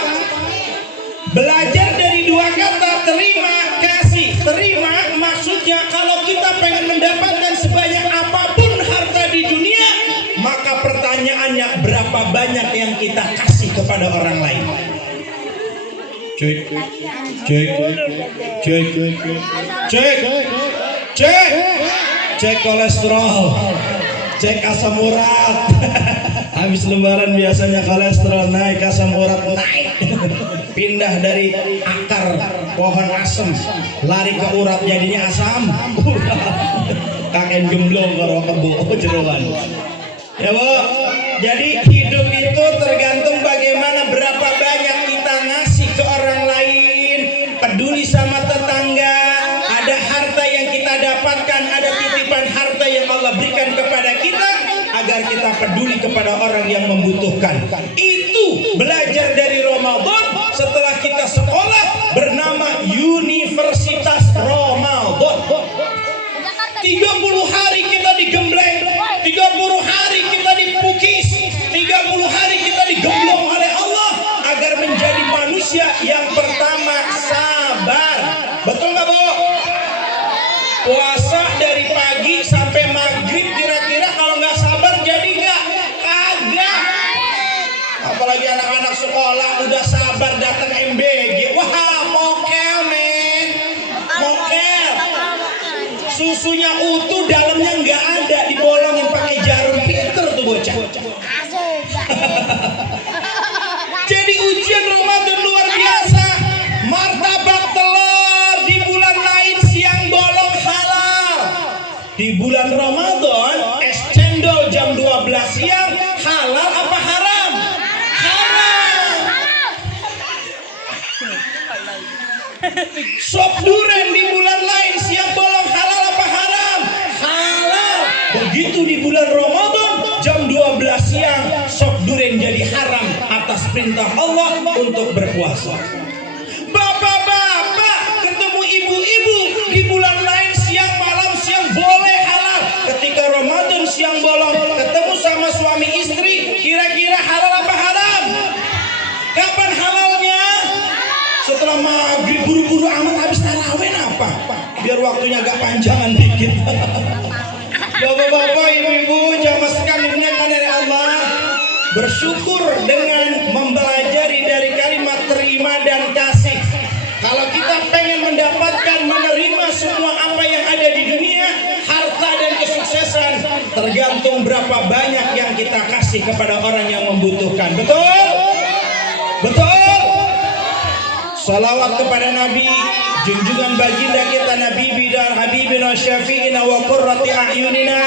Belajar dari dua kata, terima kasih. Terima maksudnya kalau kita pengen mendapatkan sebanyak apapun harta di dunia, maka pertanyaannya berapa banyak yang kita kasih kepada orang lain. Cek, cek, cek, cek, cek, cek kolesterol, cek asam urat. Habis lebaran biasanya kolesterol naik, asam urat naik. Pindah dari akar pohon asam lari ke urat jadinya asam urat. Kakek gemblong karo kebo jeroan. Ya Bu, jadi hidup itu tergantung bagaimana berapa banyak kita ngasih ke orang lain, peduli sama tetangga. Ada harta yang kita dapatkan, ada titipan harta yang Allah berikan kepada kita agar kita peduli kepada orang yang membutuhkan. Itu belajar dari Ramadan setelah kita sekolah bernama Universitas Ramadan. 30 hari kita digembleng, 30 hari kita dipukis, 30 hari kita digemblong oleh Allah agar menjadi manusia yang pertama sabar. Betul nggak Bu? Puasa dari pagi sampai maghrib kira-kira kalau nggak sabar jadi nggak? Kagak. Apalagi anak-anak sekolah udah sabar datang MBG. Wah, mokel men, mokel. Susunya utuh, dalamnya nggak ada, dibolongin pakai jarum. Pinter tuh bocah. Jadi ujian Ramadan luar biasa. Martabak telur di bulan lain siang bolong halal. Di bulan Ramadan es cendol jam 12 siang halal apa haram? Halal. Sop duren di bulan lain siang bolong halal apa haram? Halal. Begitu di bulan Ramadan jam 12 siang sop duren jadi haram atas perintah Allah untuk berpuasa. Bapak-bapak ketemu ibu-ibu di bulan lain siang malam siang boleh halal. Ketika Ramadan siang bolong ketemu sama suami istri, kira-kira halal apa haram? Kapan halalnya? Setelah maghrib buru-buru amat habis tarawih apa? Biar waktunya agak panjangan dikit. Bapak-bapak, ibu-ibu, jamaah sekalian dimuliakan dari Allah, bersyukur dengan mempelajari dari kalimat terima dan kasih. Kalau kita pengen mendapatkan, menerima semua apa yang ada di dunia, harta dan kesuksesan, tergantung berapa banyak yang kita kasih kepada orang yang membutuhkan. Betul? Betul? Salawat kepada Nabi, junjungan baginda kita Nabi bidar habibina syafi'ina wa qurrati a'yunina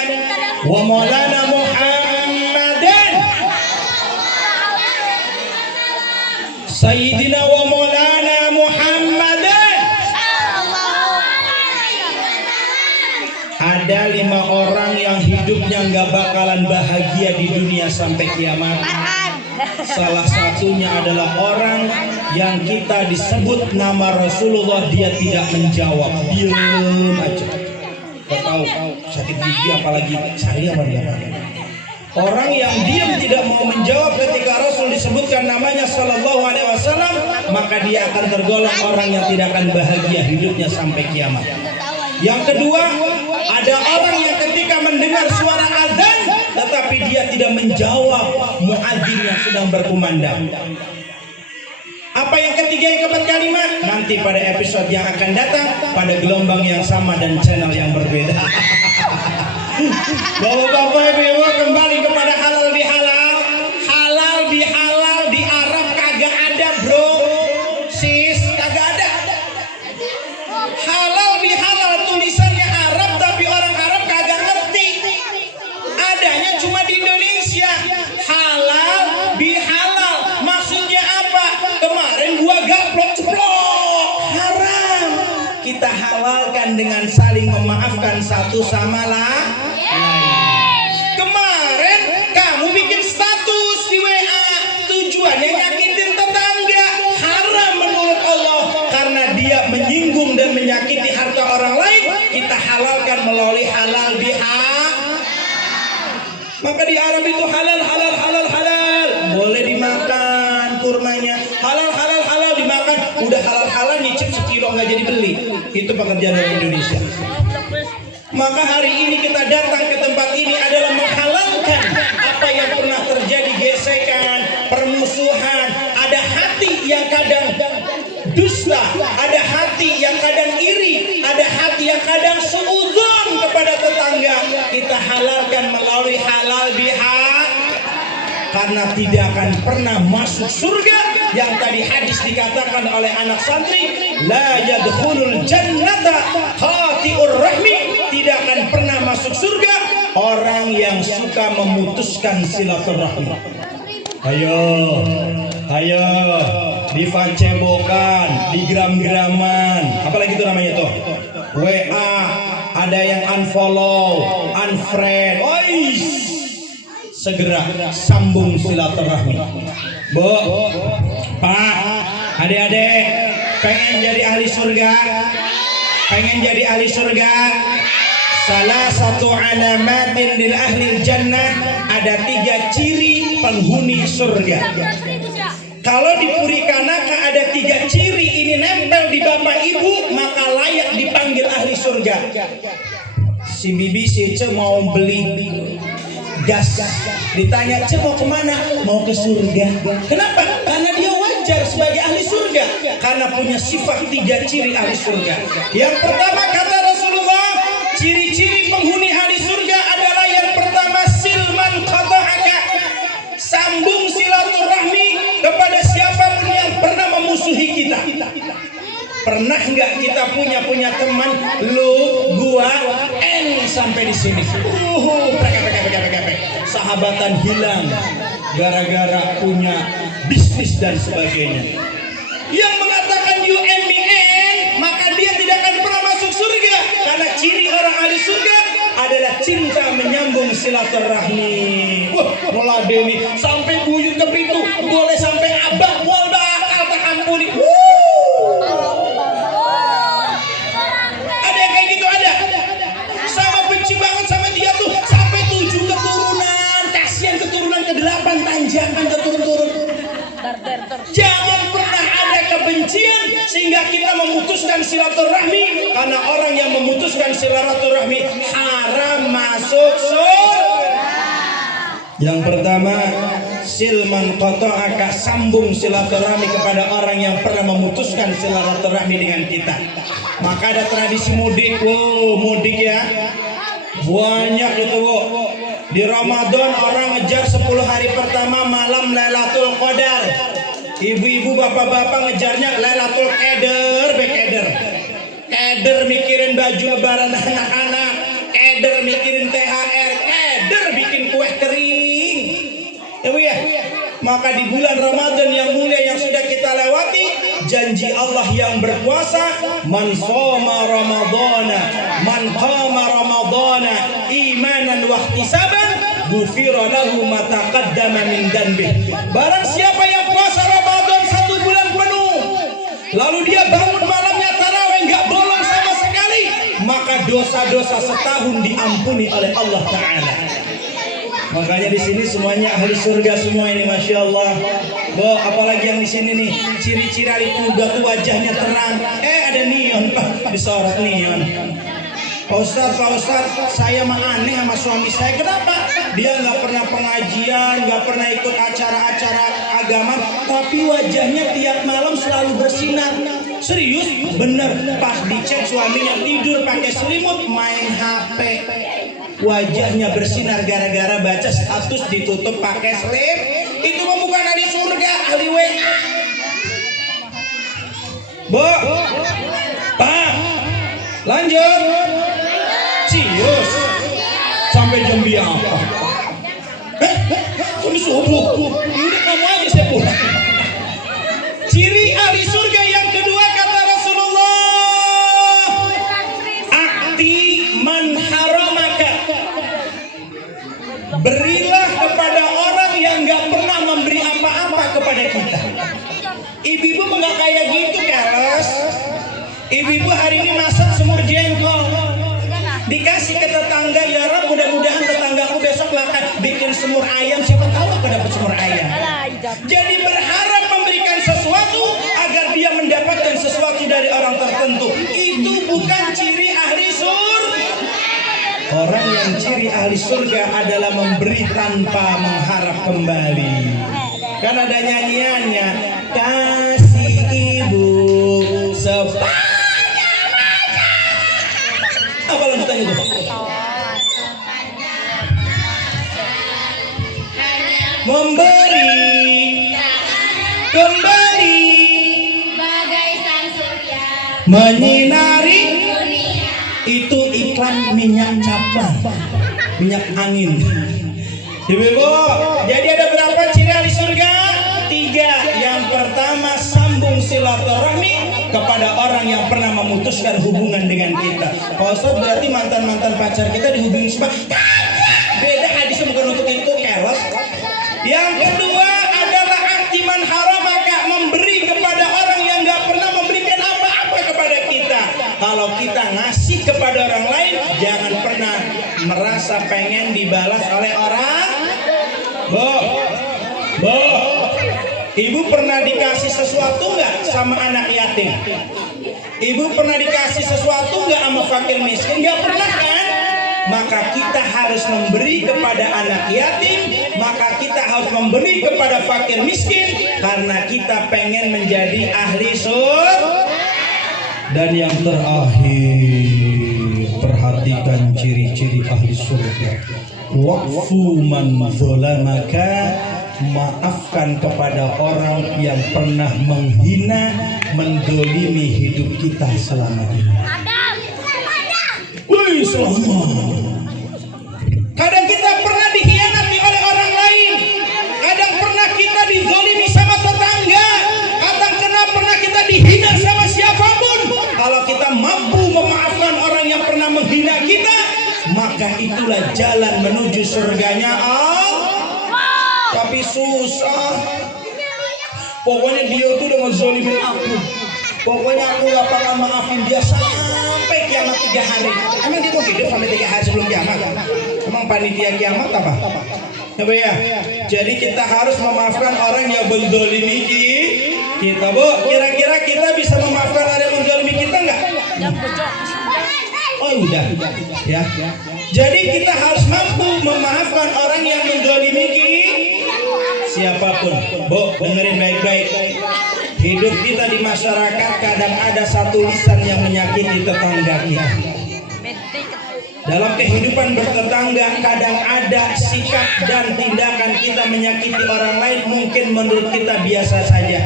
wa maulana Muhammadan Sayyidina wa maulana Muhammadan. Ada 5 orang yang hidupnya nggak bakalan bahagia di dunia sampai kiamat. Salah satunya adalah orang yang kita disebut nama Rasulullah, dia tidak menjawab, diam aja. Gak tahu sakit gigi apalagi saya apa dia. Orang yang diam tidak mau menjawab ketika Rasul disebutkan namanya Sallallahu Alaihi Wasallam, maka dia akan tergolong orang yang tidak akan bahagia hidupnya sampai kiamat. Yang kedua, ada orang yang ketika mendengar suara azan tetapi dia tidak menjawab muadzin yang sedang berkumandang. Apa yang ketiga, yang keempat kalimat nanti pada episode yang akan datang pada gelombang yang sama dan channel yang berbeda. Bapak-bapak, ibu-ibu, kembali kepada halal bihalal. Halal bihalal di Arab kagak ada, bro. Sis, kagak ada. Halal bihalal tulisannya Arab tapi orang Arab kagak ngerti. Adanya cuma di Indonesia. Halal bihalal maksudnya apa? Kemarin gua gaplok ceplok, haram. Kita halalkan dengan saling memaafkan satu sama lain. Kemarin kamu bikin status di WA tujuannya nyakitin tetangga, haram menurut Allah karena dia menyinggung dan menyakiti harta orang lain. Kita halalkan melalui halal bihalal. Maka di Arab itu halal halal halal halal, boleh dimakan udah halal-halal nyicip sekilo nggak jadi beli. Itu pekerjaan dari Indonesia. Maka hari ini kita datang ke tempat ini adalah menghalalkan apa yang pernah terjadi, gesekan, permusuhan. Ada hati yang kadang dusta, ada hati yang kadang iri, ada hati yang kadang suudzon kepada tetangga. Kita halalkan melalui halal bihaq, karena tidak akan pernah masuk surga. Yang tadi hadis dikatakan oleh anak santri, la yadkhulul jannata qati'ur rahmi, tidak akan pernah masuk surga orang yang suka memutuskan silaturahmi. Ayo difacebokan, digram-graman, apalagi itu namanya tuh, WA, ada yang unfollow, unfriend. Segera sambung silaturahmi. Bu, Pak, adik-adik pengen jadi ahli surga? Pengen jadi ahli surga? Salah satu alamatin lil ahli jannah, ada 3 ciri penghuni surga. Kalau di Purikanaka ada 3 ciri ini nempel di bapak ibu, maka layak dipanggil ahli surga. Si bibi si Ece mau beli gas, ditanya Ece mau kemana? Mau ke surga. Kenapa? Karena dia wajar sebagai ahli surga, karena punya sifat 3 ciri ahli surga. Yang pertama kata Rasulullah, ciri-ciri penghuni ahli surga adalah yang pertama silman qata'aka, sambung silaturahmi kepada siapapun yang pernah memusuhi kita. Pernah nggak kita punya teman, lu, gua, sampai di sini, sahabatan hilang gara-gara punya bisnis dan sebagainya. Yang mengatakan you and me and, maka dia tidak akan pernah masuk surga, karena ciri orang ahli surga adalah cinta menyambung silaturahmi. Wah, meladeni sampai buyut ke pintu, boleh sampai abang wal bakal tak ampuni. Ada yang kayak gitu, ada. Sama benci banget sama dia tuh sampai 7 keturunan, kasihan keturunan ke-8 tanjakan keturun-turun. Jangan pernah ada kebencian sehingga kita memutuskan silaturahmi, karena orang yang memutuskan silaturahmi haram masuk surga. Yang pertama, silman qata'aka, sambung silaturahmi kepada orang yang pernah memutuskan silaturahmi dengan kita. Maka ada tradisi mudik, mudik ya. Banyak itu, Bu. Di Ramadan orang ngejar 10 hari pertama malam Lailatul Qadar. Ibu-ibu, bapak-bapak ngejarnya Lailatul Qadar, bekeder. Keder mikirin baju lebaran anak-anak, keder mikirin THR, keder bikin kue kering. Ya Bu ya. Maka di bulan Ramadan yang mulia yang sudah kita lewati, janji Allah yang berpuasa, man shoma ramadhana, man qama ramadhana imanan wa ihtisaban, ghufira lahu ma taqaddama min dhanbi. Barang siapa yang puasa Ramadan 1 bulan penuh, lalu dia bangun malamnya tarawih enggak bolong sama sekali, maka dosa-dosa setahun diampuni oleh Allah Ta'ala. Makanya di sini semuanya ahli surga semua ini, masya Allah. Bo, apalagi yang di sini nih, ciri-ciri ahli surga tuh wajahnya terang. Ada neon, Pak, disorot neon. Pak Ustadz, saya mah aneh sama suami saya. Kenapa? Dia nggak pernah pengajian, nggak pernah ikut acara-acara agama, tapi wajahnya tiap malam selalu bersinar. Serius? Bener. Pas dicek suaminya tidur pakai selimut, main HP. Wajahnya bersinar gara-gara baca status ditutup pakai slip. Itu mah bukan ahli surga, ahli WA. Bu, Pak, lanjut. Cius sampai jam berapa? Sampai subuh. Udah kamu aja saya pulang. Ciri ahli surga yang kedua kata Rasulullah, akti man haramaka, berilah kepada orang yang gak pernah memberi apa-apa kepada kita. Ibu-ibu nggak kayak gitu, keles. Ibu-ibu hari ini masak semur jengkol, dikasih ke tetangga, ya Rob, mudah-mudahan tetanggaku besok akan bikin semur ayam, siapa tahu aku dapat semur ayam. Jadi berharap memberikan sesuatu agar dia mendapatkan sesuatu dari orang tertentu. Itu bukan ciri ahli surga. Orang yang ciri ahli surga adalah memberi tanpa mengharap kembali. Kan ada nyanyiannya, kasih ibu sepanjang masa. Apa lanjutannya itu? Memberi kembali bagai sang surya menyinari. Itu iklan minyak capra, minyak angin. Ibu-ibu, jadi ada berapa ciri ahli surga? 3. Yang pertama, sambung silaturahmi kepada orang yang pernah memutuskan hubungan dengan kita. Kalau Ustaz berarti mantan-mantan pacar kita dihubungi semua. Beda, hadisnya bukan untuk itu, keles. Yang kedua adalah atiman haramaka, memberi kepada orang yang gak pernah memberikan apa-apa kepada kita. Kalau kita ngasih kepada orang lain, jangan pernah merasa pengen dibalas oleh orang. Bu, ibu pernah dikasih sesuatu nggak sama anak yatim? Ibu pernah dikasih sesuatu nggak sama fakir miskin? Nggak pernah kan? Maka kita harus memberi kepada anak yatim, maka kita harus memberi kepada fakir miskin, karena kita pengen menjadi ahli surga. Dan yang terakhir, perhatikan ciri-ciri ahli surga. Wa'fu man zalamaka, maafkan kepada orang yang pernah menghina, mendolimi hidup kita selama ini. Wih, selamat. Kadang kita pernah dikhianati oleh orang lain, kadang pernah kita dizalimi sama tetangga, kadang pernah kita dihina sama siapapun. Kalau kita mampu memaafkan orang yang pernah menghina kita, maka itulah jalan menuju surganya Allah. Tapi susah. Pokoknya dia tuh udah ngezolimin aku. Pokoknya aku gak pernah maafin dia sampai kiamat 3 hari. Emang dia mau hidup sampai 3 hari sebelum kiamat? Emang panitia kiamat apa? Coba ya. Jadi kita harus memaafkan orang yang menzolimi kita. Bu, kira-kira kita bisa memaafkan orang yang menzolimi kita nggak? Oh udah, ya. Jadi kita harus mampu memaafkan orang yang menzolimi siapapun. Bu, dengerin baik-baik. Hidup kita di masyarakat kadang ada satu lisan yang menyakiti tetangga kita. Dalam kehidupan bertetangga kadang ada sikap dan tindakan kita menyakiti orang lain, mungkin menurut kita biasa saja,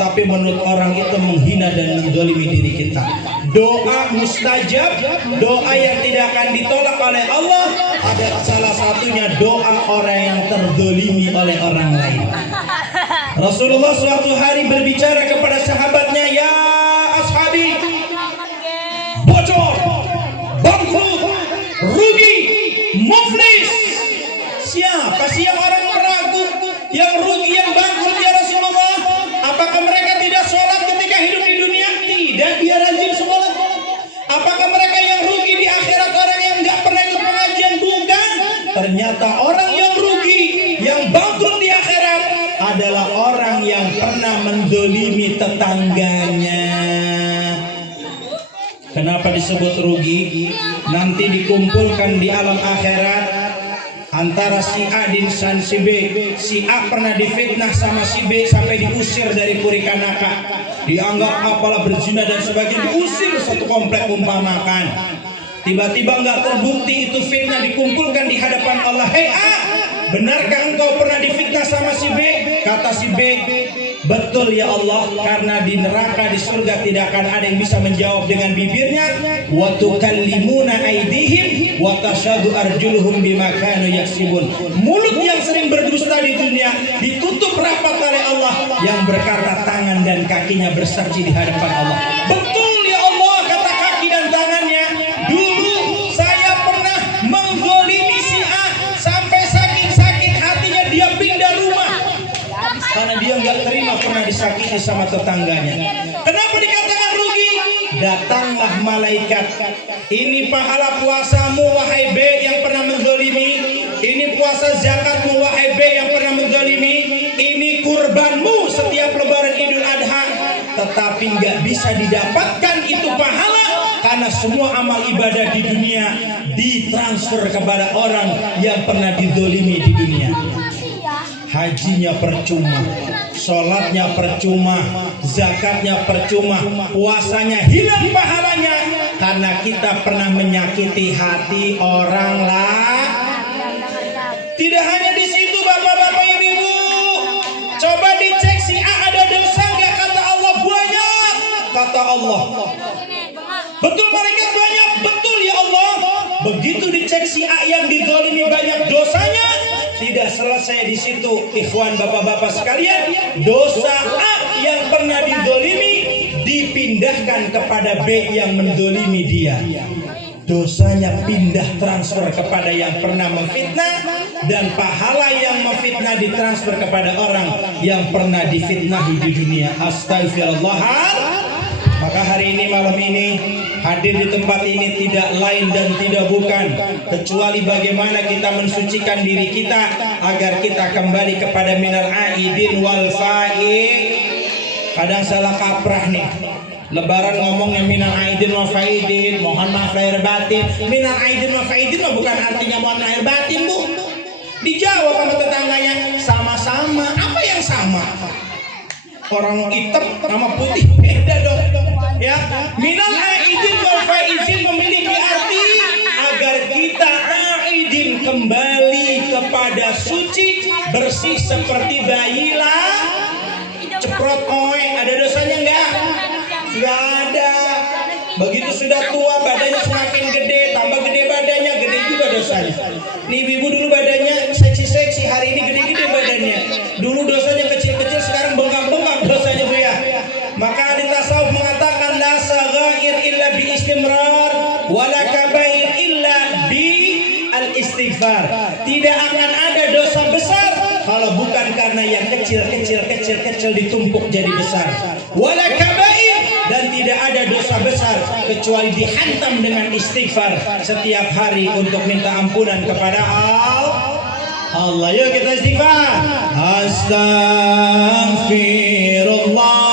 tapi menurut orang itu menghina dan menzalimi diri kita. Doa mustajab, doa yang tidak akan ditolak oleh Allah, ada salah satunya doa orang yang terzalimi oleh orang lain. Rasulullah suatu hari berbicara kepada sahabatnya, ya ashabi, bocor, bangkrut, rugi, muflis. Siapa sih yang orang ragu, yang rugi, yang bangkrut ya Rasulullah? Apakah mereka tidak sholat ketika hidup di dunia? Tidak, dia rajin sholat. Apakah mereka yang rugi di akhirat orang yang nggak pernah ikut pengajian? Bukan. Ternyata orang yang rugi, yang bangkrut di akhirat adalah orang yang pernah mendolimi tetangganya. Kenapa disebut rugi? Nanti dikumpulkan di alam akhirat antara si A dan si B. Si A pernah difitnah sama si B sampai diusir dari Purikanaka, dianggap apalah berzina dan sebagainya, diusir satu komplek umpamakan. Tiba-tiba nggak terbukti itu fitnah, dikumpulkan di hadapan Allah. Hei A, benarkah engkau pernah difitnah sama si B? Kata si B, betul ya Allah, karena di neraka di surga tidak akan ada yang bisa menjawab dengan bibirnya. Wa tukallimuna aydihim wa tashhadu arjuluhum bima kanu yaksibun. Mulut yang sering berdusta di dunia ditutup rapat oleh Allah, yang berkata tangan dan kakinya bersaksi di hadapan Allah. Betul ya Allah, kata kaki dan tangannya. Dulu saya pernah menggolimi si A sampai saking sakit hatinya dia pindah rumah, karena dia nggak terima pernah disakiti sama tetangganya. Kenapa dikatakan rugi? Datanglah malaikat. Ini pahala puasamu wahai B yang pernah menzalimi. Ini puasa zakatmu wahai B yang pernah menzalimi. Ini kurbanmu setiap lebaran Idul Adha. tetapi nggak bisa didapatkan itu pahala karena semua amal ibadah di dunia ditransfer kepada orang yang pernah dizolimi di dunia. Hajinya percuma, sholatnya percuma, zakatnya percuma, puasanya hilang pahalanya karena kita pernah menyakiti hati orang lah. Tidak hanya di situ bapak-bapak ibu-ibu, coba dicek si A ada dosa nggak? Kata Allah banyak. Kata Allah, betul mereka banyak, betul ya Allah. Begitu dicek si A yang dizalimi banyak dosanya, tidak selesai di situ, ikhwan bapak-bapak sekalian. Dosa A yang pernah dizalimi dipindahkan kepada B yang menzalimi dia. Dosanya pindah transfer kepada yang pernah memfitnah, dan pahala yang memfitnah ditransfer kepada orang yang pernah difitnahi di dunia. Astagfirullah. Maka hari ini, malam ini, hadir di tempat ini tidak lain dan tidak bukan kecuali bagaimana kita mensucikan diri kita agar kita kembali kepada minal aidin wal faid. Kadang salah kaprah nih. Lebaran ngomongnya minal aidin wa faidin, mohon maaf lahir batin. Minal aidin wa faidin mah bukan artinya mohon lahir batin, Bu. Dijawab sama tetangganya, sama-sama. Apa yang sama? Orang hitam sama putih beda dong. Ya, minal aidin wal faidin memiliki arti agar kita aidin kembali kepada suci, bersih seperti bayi lah. Ceprot oe, ada dosanya enggak? Nggak ada. Begitu sudah tua badannya semakin gede, tambah gede badannya, gede juga dosanya. Nih ibu dulu badannya seksi-seksi, hari ini gede-gede badannya. Dulu dosanya kecil-kecil, sekarang bengkak-bengkak dosanya Bu ya. Maka di tasawuf mengatakan la saghair illa bi istimrar wala kabair illa bi al istighfar. Tidak akan ada dosa besar kalau bukan karena yang kecil ditumpuk jadi besar. Wala kabair, dan tidak ada dosa besar kecuali dihantam dengan istighfar setiap hari untuk minta ampunan kepada Allah. Yuk kita istighfar. Astaghfirullah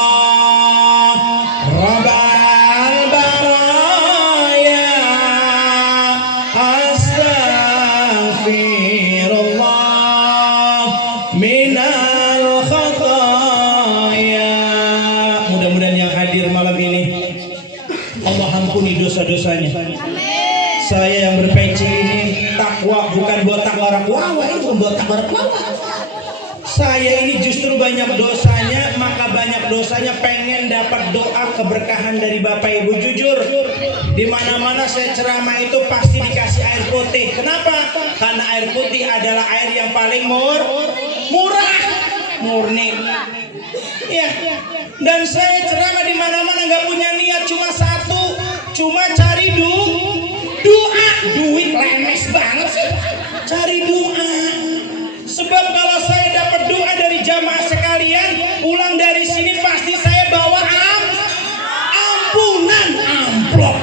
Rabbal baraya. Astaghfirullah minal khataya. Mudah-mudahan yang hadir malam ini Allah ampuni dosa-dosanya. Saya yang berpeci ini takwa bukan buat takwa-takwa, ini bukan buat takwa-takwa. Saya ini justru banyak dosanya, maka banyak dosanya pengen dapat doa keberkahan dari Bapak Ibu. Jujur, di mana-mana saya ceramah itu pasti dikasih air putih. Kenapa? Karena air putih adalah air yang paling murah, murni. Ya. Dan saya ceramah di mana-mana nggak punya niat cuma satu, cuma cari doa. Duit lemes banget sih. Cari doa. Sebab kalau saya dapat doa dari jamaah sekalian, pulang dari sini pasti saya bawa ampunan, amplop.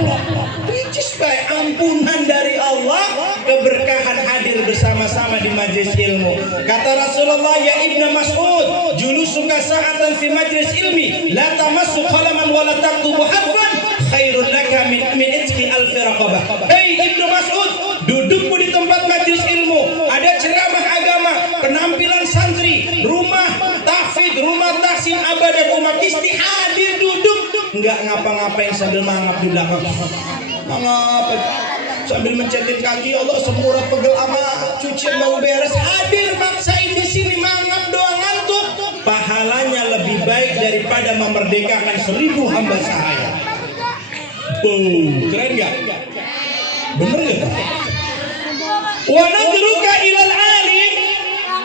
Ricis baik ampunan dari Allah, keberkahan hadir bersama-sama di majelis ilmu. Kata Rasulullah, ya Ibnu Mas'ud, julusuka sa'atan fi majlis ilmi, la tamassu qalaman wa la taktubu harfan, khairul laka min itqi alfi raqabah. Hei Ibnu Mas'ud, dudukmu di tempat majelis ilmu, ada ceramah agama, penampilan santri, rumah tahfidz, rumah tahsin abadan umat isti, hadir duduk, enggak ngapa-ngapain sambil mangap di belakang. Mangap sambil mencetin kaki, Allah semurah pegel ama cucian mau beres, hadir maksain di sini mangap doang ngantuk. Pahalanya lebih baik daripada memerdekakan 1000 hamba sahaya. Keren gak? Bener gak? Wa nadruka ilal alim,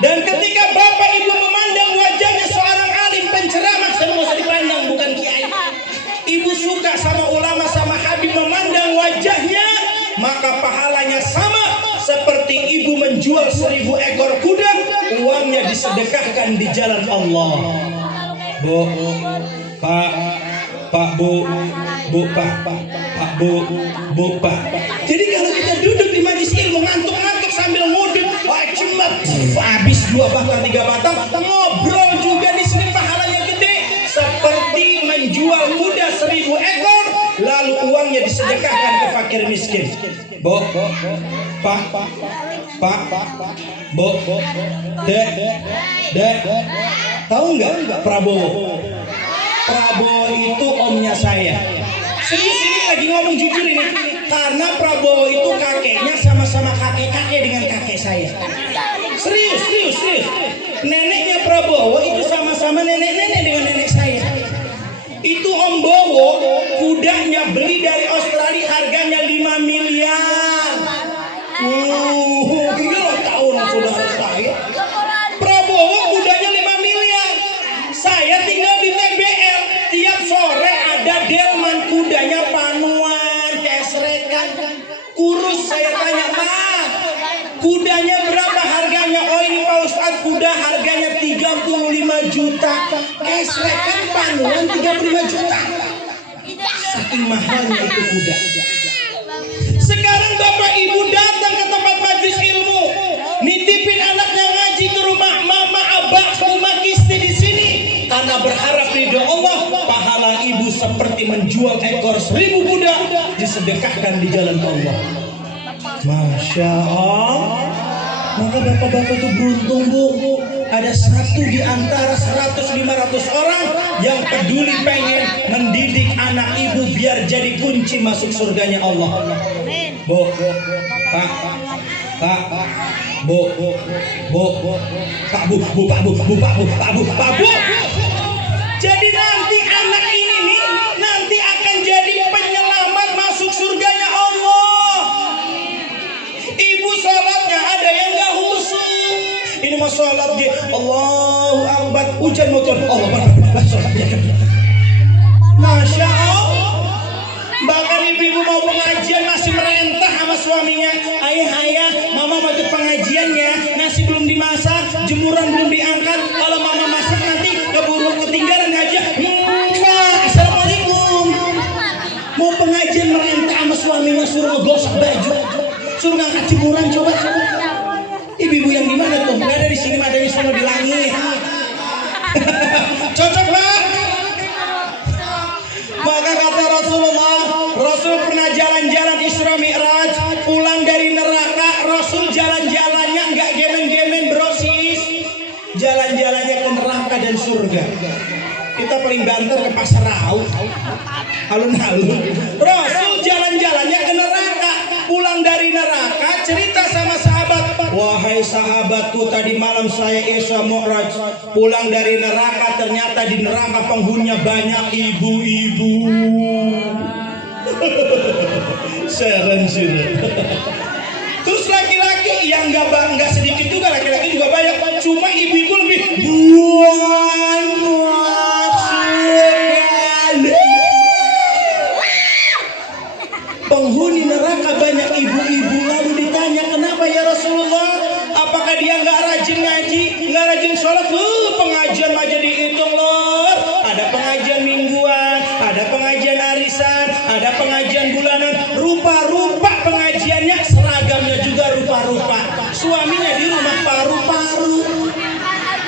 dan ketika Bapak Ibu memandang wajahnya seorang alim penceramah, saya mau dipandang bukan kiai. Ibu suka sama ulama, sama habib, memandang wajahnya, maka pahalanya sama seperti ibu menjual 1000 ekor kuda, uangnya disedekahkan di jalan Allah. Bu, Pak, Bu, Pak. Jadi kalau kita duduk di majelis ilmu ngantuk-ngantuk sambil ngudut, cemat, habis 2 batang 3 batang, ngobrol juga di sini pahalanya gede, seperti menjual jual kuda 1000 ekor, lalu uangnya disedekahkan ke fakir miskin. Bo, Pak, Bo, Dek, tahu nggak Prabowo? Prabowo itu omnya saya. Serius ini lagi ngomong jujur ini, karena Prabowo itu kakeknya sama-sama kakek-kakek dengan kakek saya. Serius. Neneknya Prabowo itu sama-sama nenek-nenek dengan nenek saya. Itu Om Bowo, kudanya beli dari Australia harganya 5 miliar. Gila tahun saudara saya. Prabowo kudanya 5 miliar. Saya tinggal di TBL. Tiap sore ada delman, kudanya panuan, kesrekan, kurus. Saya tanya, "Ma, kudanya berapa harganya?" "Oh ini Pak Ustadz, kuda harganya 35 juta. Kesrekan panuan 35 juta. Saking mahalnya itu kuda. Sekarang Bapak Ibu datang ke tempat majelis ilmu, nitipin anaknya ngaji ke rumah mama, abah, rumah kisti di sini, karena berharap ridho Allah. Pahala ibu seperti menjual ekor 1000 kuda disedekahkan di jalan Allah. Masya Allah. Maka bapak-bapak itu beruntung, Bu. Ada satu di antara 100-500 orang yang peduli pengen mendidik anak ibu biar jadi kunci masuk surganya Allah. Bu, Pak, Bu, Pak Bu. Jadi nanti anak ini nih nanti akan jadi penyelamat masuk surganya Allah. Ibu sholatnya ada yang gak khusyuk. Ini mah sholat dia Allahu Akbar, hujan motor Allah sholatnya. Masya Allah. Bahkan ibu-ibu mau pengajian masih merentah sama suaminya. Ayah, mama mau ikut pengajiannya, nasi belum dimasak, jemuran belum diangkat. Kalau mama masak nanti keburu ketinggalan aja. Assalamualaikum. Mau pengajian merentah sama suaminya, suruh ngegosok baju, suruh ngangkat jemuran. Coba. Ibu-ibu yang di mana tuh? Nggak ada di sini, ada di sana di langit. Cocok Pak. Maka kata Rasulullah, Rasul pernah jalan-jalan Isra Mi'raj, pulang dari neraka. Rasul jalan-jalannya nggak gemen-gemen brosis, jalan-jalannya ke neraka dan surga. Kita paling banter ke pasar Rau, alun-alun. Rasul jalan-jalannya ke neraka, pulang dari neraka, cerita sama sahabat, "Wahai sahabatku, tadi malam saya Isra Mi'raj, pulang dari neraka, ternyata di neraka penghuninya banyak ibu-ibu." Seren. Terus laki-laki yang nggak sedikit juga, laki-laki juga banyak, cuma ibu-ibu lebih penghuni neraka banyak ibu-ibu. Lalu ditanya, "Kenapa ya Rasulullah? Apakah dia nggak rajin ngaji, nggak rajin sholat?" Pengajian aja dihitung loh. Ada pengajian mingguan, ada pengajian arisan, ada pengajian bulanan. Rupa-rupa pengajiannya, seragamnya juga rupa-rupa. Suaminya di rumah paru-paru,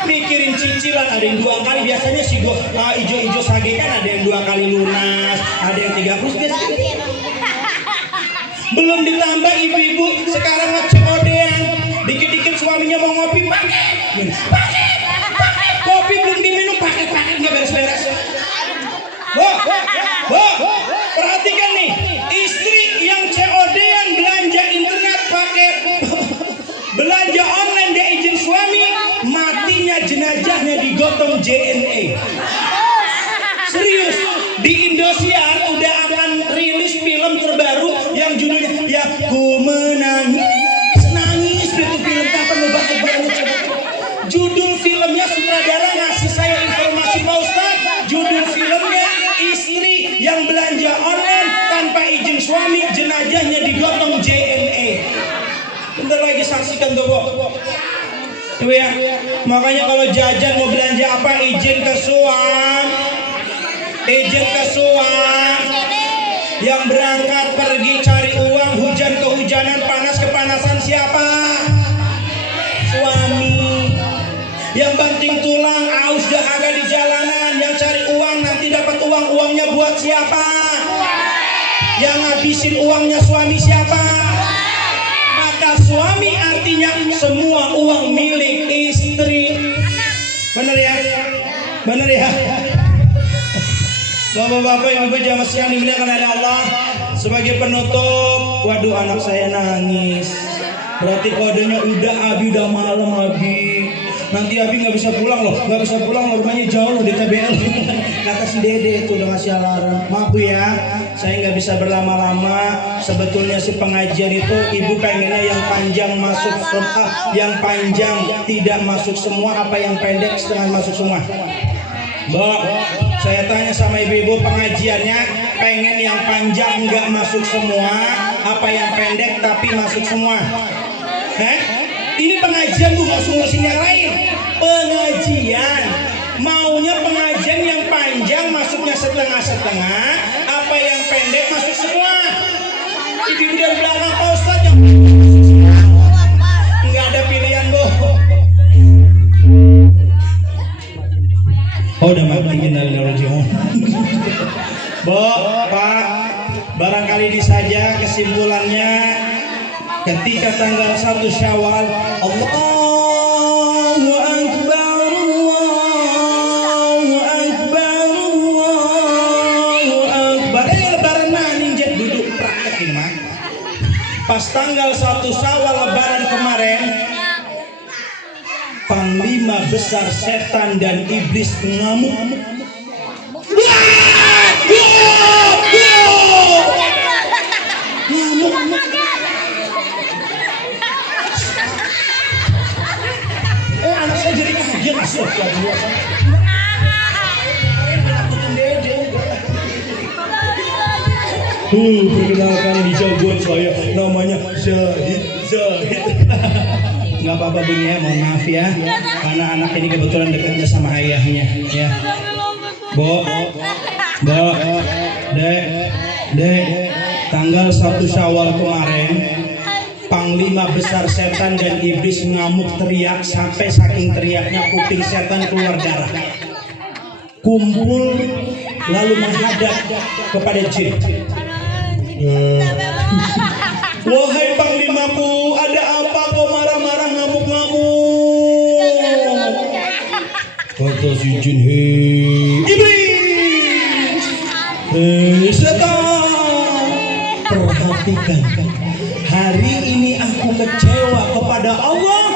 mikirin cicilan. Ada yang 2 kali, biasanya si ijo-ijo sage kan ada yang 2 kali lunas, ada yang 3 plus. Belum ditambah ibu-ibu sekarang ngecekodean, dikit-dikit suaminya mau ngopi, pakai kopi belum diminum, pakai nggak beres-beres. Perhatikan nih, istri yang COD-an belanja internet, pakai belanja online, dia izin suami, matinya jenazahnya digotong JNE. Serius, di Indosiar udah akan rilis film terbaru yang judulnya "Ya Ku Menangis". Nangis itu film, kapan lo bahagianya coba? Judul filmnya, sutradara ngasih saya informasi Pak Ustadz, judul filmnya istri yang belanja online tanpa izin suami, jenazahnya digotong JNE. Bentar lagi saksikan tuh, Bu. Tuh ya, makanya kalau jajan mau belanja apa, izin ke suam. Yang berangkat pergi cari uang, hujan kehujanan, panas kepanasan, siapa? Suami. Yang banting tulang, aus dahaga di jalanan, yang cari uang nanti dapat uangnya siapa? Yang ngabisin uangnya suami siapa? Maka suami artinya semua uang milik istri. Bener ya? Bener ya? Bapak-bapak, ibu-ibu jamaah sekalian dimuliakan oleh Allah. Sebagai penutup, waduh anak saya nangis. Berarti kodenya udah malam Abi. Nanti Abi nggak bisa pulang loh, rumahnya jauh loh di TBL. Kata si Dede itu udah ngasih alarm. Maaf Bu ya, saya nggak bisa berlama-lama. Sebetulnya si pengajian itu ibu pengennya yang panjang masuk yang panjang tidak masuk semua, apa yang pendek setengah masuk semua. Mbak, saya tanya sama ibu-ibu pengajiannya pengen yang panjang nggak masuk semua, apa yang pendek tapi masuk semua? Ini pengajian bukan ngurusin yang lain. Pengajian maunya pengajian yang panjang masuknya setengah-setengah, apa yang pendek masuk semua. Ibu dan belakang Pak Ustadz yang nggak ada pilihan Bu. Oh udah mati innalillahi. Bu, Pak, barangkali ini saja kesimpulannya. Ketika tanggal 1 Syawal, Allahu Akbar, Allahu Akbar, Allahu Akbar. Lebaran ninja duduk praktek ini mah. Pas tanggal 1 Syawal lebaran kemarin, panglima besar setan dan iblis ngamuk. Anak saya jadi kaget masuk lagi. Perkenalkan di jagoan saya namanya Zahid. Nggak apa-apa Bung ya, mohon maaf ya, karena anak ini kebetulan dekatnya sama ayahnya ya. Bo, Dek, tanggal 1 Syawal kemarin panglima besar setan dan iblis ngamuk teriak sampai saking teriaknya kuping setan keluar darah. Kumpul lalu menghadap kepada jin. Wahai panglimaku, ada apa kau marah-marah ngamuk-ngamuk? Kata si jin, hei iblis, hei setan, perhatikan. Hari ini aku kecewa kepada Allah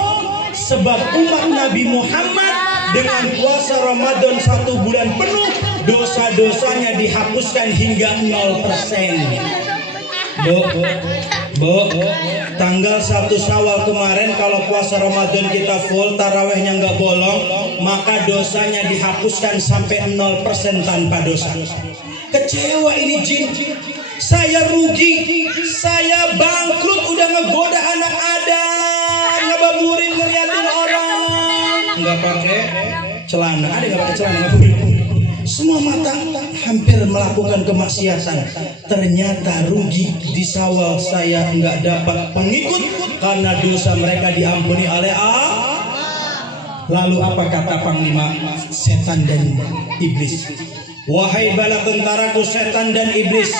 sebab umat Nabi Muhammad dengan puasa Ramadan 1 bulan penuh dosa-dosanya dihapuskan hingga 0%. Bu, tanggal 1 Syawal kemarin kalau puasa Ramadan kita full, tarawehnya nggak bolong, maka dosanya dihapuskan sampai 0% tanpa dosa. Kecewa ini jin. Saya rugi, saya bangkrut, udah ngegoda anak Adam, ngebaburin, ngeliatin orang, nggak pakai celana, ada nggak pakai celana, semua mata hampir melakukan kemaksiatan. Ternyata rugi di Syawal, saya nggak dapat pengikut karena dosa mereka diampuni oleh Allah. Lalu apa kata panglima setan dan iblis? Wahai bala tentaraku setan dan iblis,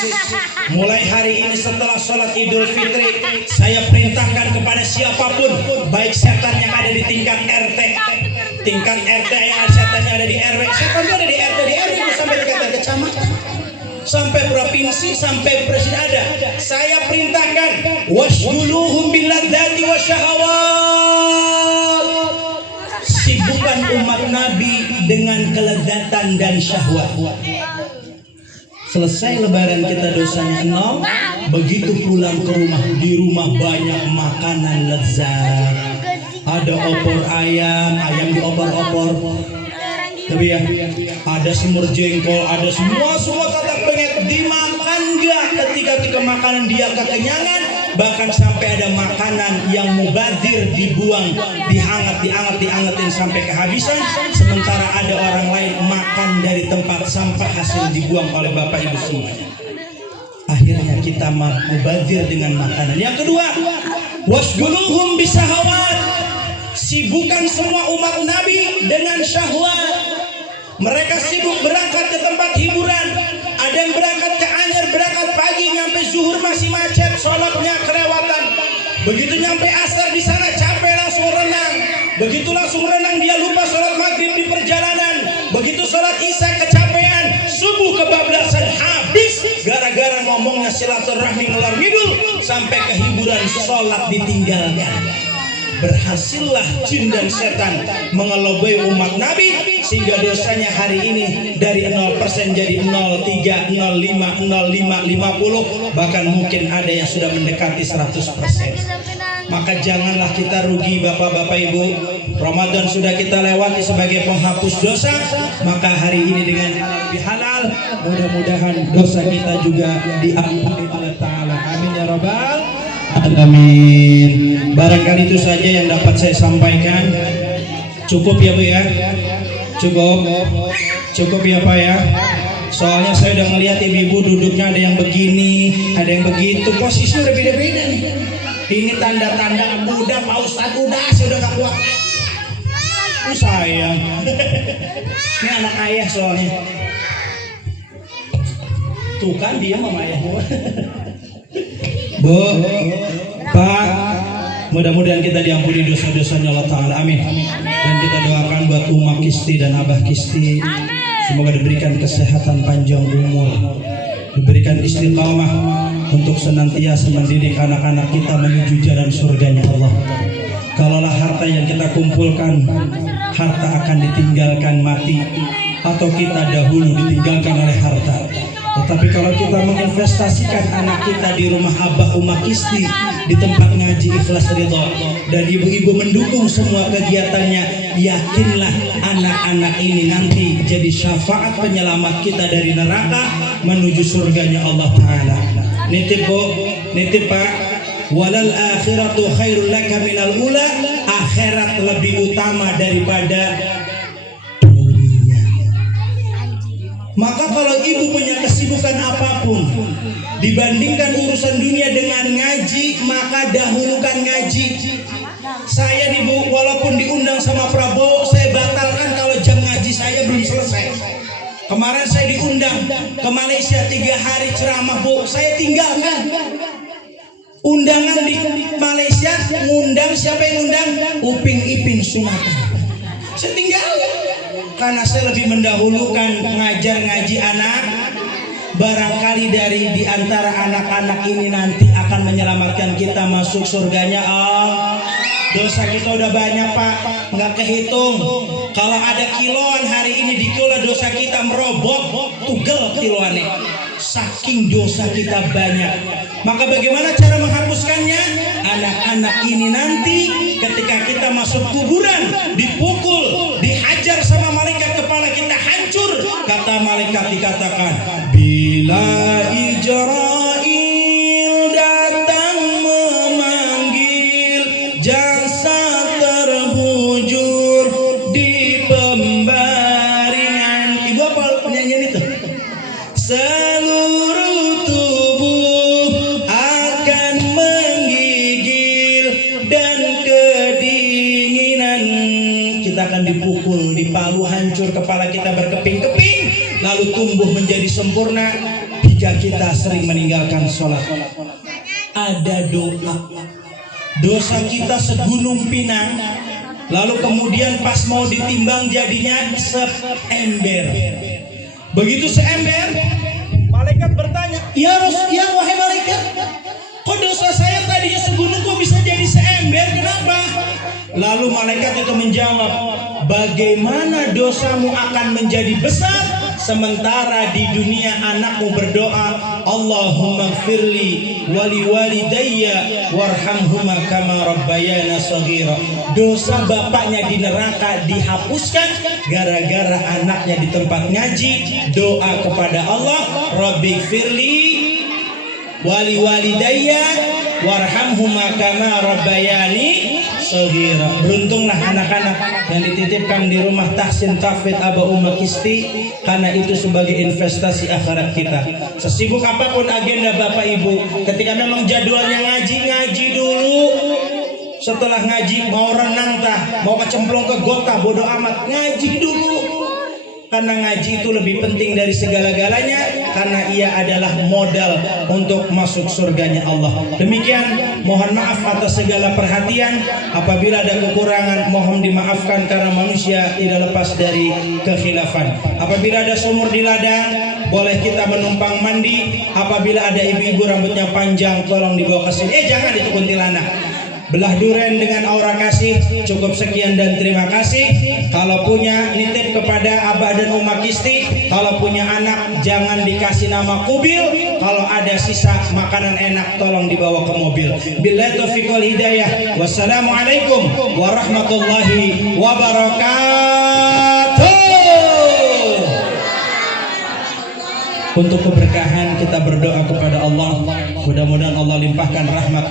mulai hari ini setelah sholat Idul Fitri, saya perintahkan kepada siapapun, baik setan yang ada di tingkat RT yang setannya ada di RW, setan ada di RT, di RW sampai tingkat kecamatan, sampai provinsi, sampai presiden ada. Saya perintahkan washduluhum biladzati wasyahawat, sibukkan umat Nabi dengan kelezatan dan syahwat. Selesai lebaran kita dosanya 0, begitu pulang ke rumah, di rumah banyak makanan lezat, ada opor ayam diopor-opor, tapi ya ada semur jengkol, ada semua kata pengen dimakan nggak. Ketika makanan dia kekenyangan, bahkan sampai ada makanan yang mubazir dibuang, diangetin sampai kehabisan, sementara ada orang lain makan dari tempat sampah hasil dibuang oleh bapak ibu semua. Akhirnya kita mubazir dengan makanan. Yang kedua, wasguluhum bisahawat, sibukkan semua umat Nabi dengan syahwat. Mereka sibuk berangkat ke tempat hiburan. Ada Ada yang berangkat ke Anyer, berangkat pagi, nyampe zuhur masih macet, sholatnya kelewatan. Begitu nyampe asar di sana capek langsung renang. Begitu langsung renang dia lupa sholat maghrib di perjalanan. Begitu sholat isya kecapean, subuh kebablasan habis gara-gara ngomongnya silaturahmi ngelar ngidul sampai kehiburan sholat ditinggalkan. Berhasillah jin dan setan mengelabui umat Nabi sehingga dosanya hari ini dari 0% jadi 0,3, 0,5, 0,5, 50, bahkan mungkin ada yang sudah mendekati 100%. Maka janganlah kita rugi Bapak-bapak Ibu. Ramadan sudah kita lewati sebagai penghapus dosa, maka hari ini dengan lebih halal mudah-mudahan dosa kita juga diampuni oleh Ta'ala. Amin ya Rabbal Amin. Barangkali itu saja yang dapat saya sampaikan. Cukup ya Bu ya? Cukup ya Pak ya? Soalnya saya udah ngelihat ibu-ibu duduknya ada yang begini, ada yang begitu, posisi udah beda-beda nih. Ini tanda-tanda udah Pak Ustadz, udah saya udah gak kuat. Sayang. Ini anak ayah soalnya. Tuh kan dia sama ayahnya. Bu, Pak, mudah-mudahan kita diampuni dosa-dosanya Allah Ta'ala, amin. Dan kita doakan buat Umah Kisti dan Abah Kisti, semoga diberikan kesehatan panjang umur, diberikan istiqamah untuk senantiasa mendidik anak-anak kita menuju jalan surganya Allah. Kalaulah harta yang kita kumpulkan, harta akan ditinggalkan mati, atau kita dahulu ditinggalkan oleh harta. Tetapi kalau kita menginvestasikan anak kita di rumah Abah Umah Kisti, di tempat ngaji ikhlas ridho, dan ibu-ibu mendukung semua kegiatannya, yakinlah anak-anak ini nanti jadi syafaat penyelamat kita dari neraka menuju surganya Allah Ta'ala. Nitip Bu, nitip Pak, walal akhiratu khairul laka minal ula, akhirat lebih utama daripada dunia. Maka kalau ibu punya kesibukan apapun, dibandingkan urusan dunia dengan ngaji, maka dahulukan ngaji. Saya nih Bu, walaupun diundang sama Prabowo, saya batalkan kalau jam ngaji saya belum selesai. Kemarin saya diundang ke Malaysia 3 hari ceramah Bu, saya tinggalkan. Undangan di Malaysia, ngundang siapa yang undang? Upin Ipin Sunatan. Saya tinggalkan karena saya lebih mendahulukan ngajar ngaji anak. Barangkali dari di antara anak-anak ini nanti akan menyelamatkan kita masuk surganya Allah. Dosa kita udah banyak Pak, nggak kehitung. Kalau ada kiloan hari ini dikira dosa kita merobot, tugel kiloannya. Saking dosa kita banyak. Maka bagaimana cara menghapuskannya? Anak-anak ini nanti ketika kita masuk kuburan, dipukul, dihajar sama malaikat, kepala kita hancur. Kata malaikat dikatakan, bila Ijrail datang memanggil, jasad terbujur di pembaringan. Ibu apa penyanyian itu? Seluruh tubuh akan menggigil dan kedinginan. Kita akan dipukul, dipalu, hancur, kepala kita berkeping-keping, lalu tumbuh menjadi sempurna jika kita sering meninggalkan sholat. Ada doa. Dosa kita segunung pinang, lalu kemudian pas mau ditimbang jadinya seember. Begitu seember, malaikat bertanya, ya wahai malaikat, kok dosa saya tadinya segunung kok bisa jadi seember, kenapa? Lalu malaikat itu menjawab, bagaimana dosamu akan menjadi besar sementara di dunia anakmu berdoa, Allahumma gfirli wali walidayya warhamhuma kama rabbayana shaghira. Dosa bapaknya di neraka dihapuskan gara-gara anaknya di tempat ngaji doa kepada Allah, Rabbi gfirli wali walidayya warhamhuma kama rabbayani shaghira. Beruntunglah anak-anak yang dititipkan di rumah Tahsin Tahfidz Abah Umah Kisti, karena itu sebagai investasi akhirat kita. Sesibuk apapun agenda Bapak Ibu, ketika memang jadwalnya ngaji dulu. Setelah ngaji mau renang tah, mau kecemplung ke got tah, bodoh amat, ngaji dulu. Karena ngaji itu lebih penting dari segala-galanya. karena ia adalah modal untuk masuk surganya Allah. Demikian, mohon maaf atas segala perhatian. Apabila ada kekurangan, mohon dimaafkan karena manusia tidak lepas dari kekhilafan. Apabila ada sumur di ladang, boleh kita menumpang mandi. Apabila ada ibu-ibu rambutnya panjang, tolong dibawa ke sini. Jangan itu kuntilanak. Belah duren dengan aura kasih. Cukup sekian dan terima kasih. Kalau punya, nitip kepada Abah dan Uma Kisti. Kalau punya anak, jangan dikasih nama kubil. Kalau ada sisa makanan enak, tolong dibawa ke mobil. Billahi taufiq wal hidayah. Wassalamualaikum warahmatullahi wabarakatuh. Untuk keberkahan kita berdoa kepada Allah. Mudah-mudahan Allah limpahkan rahmat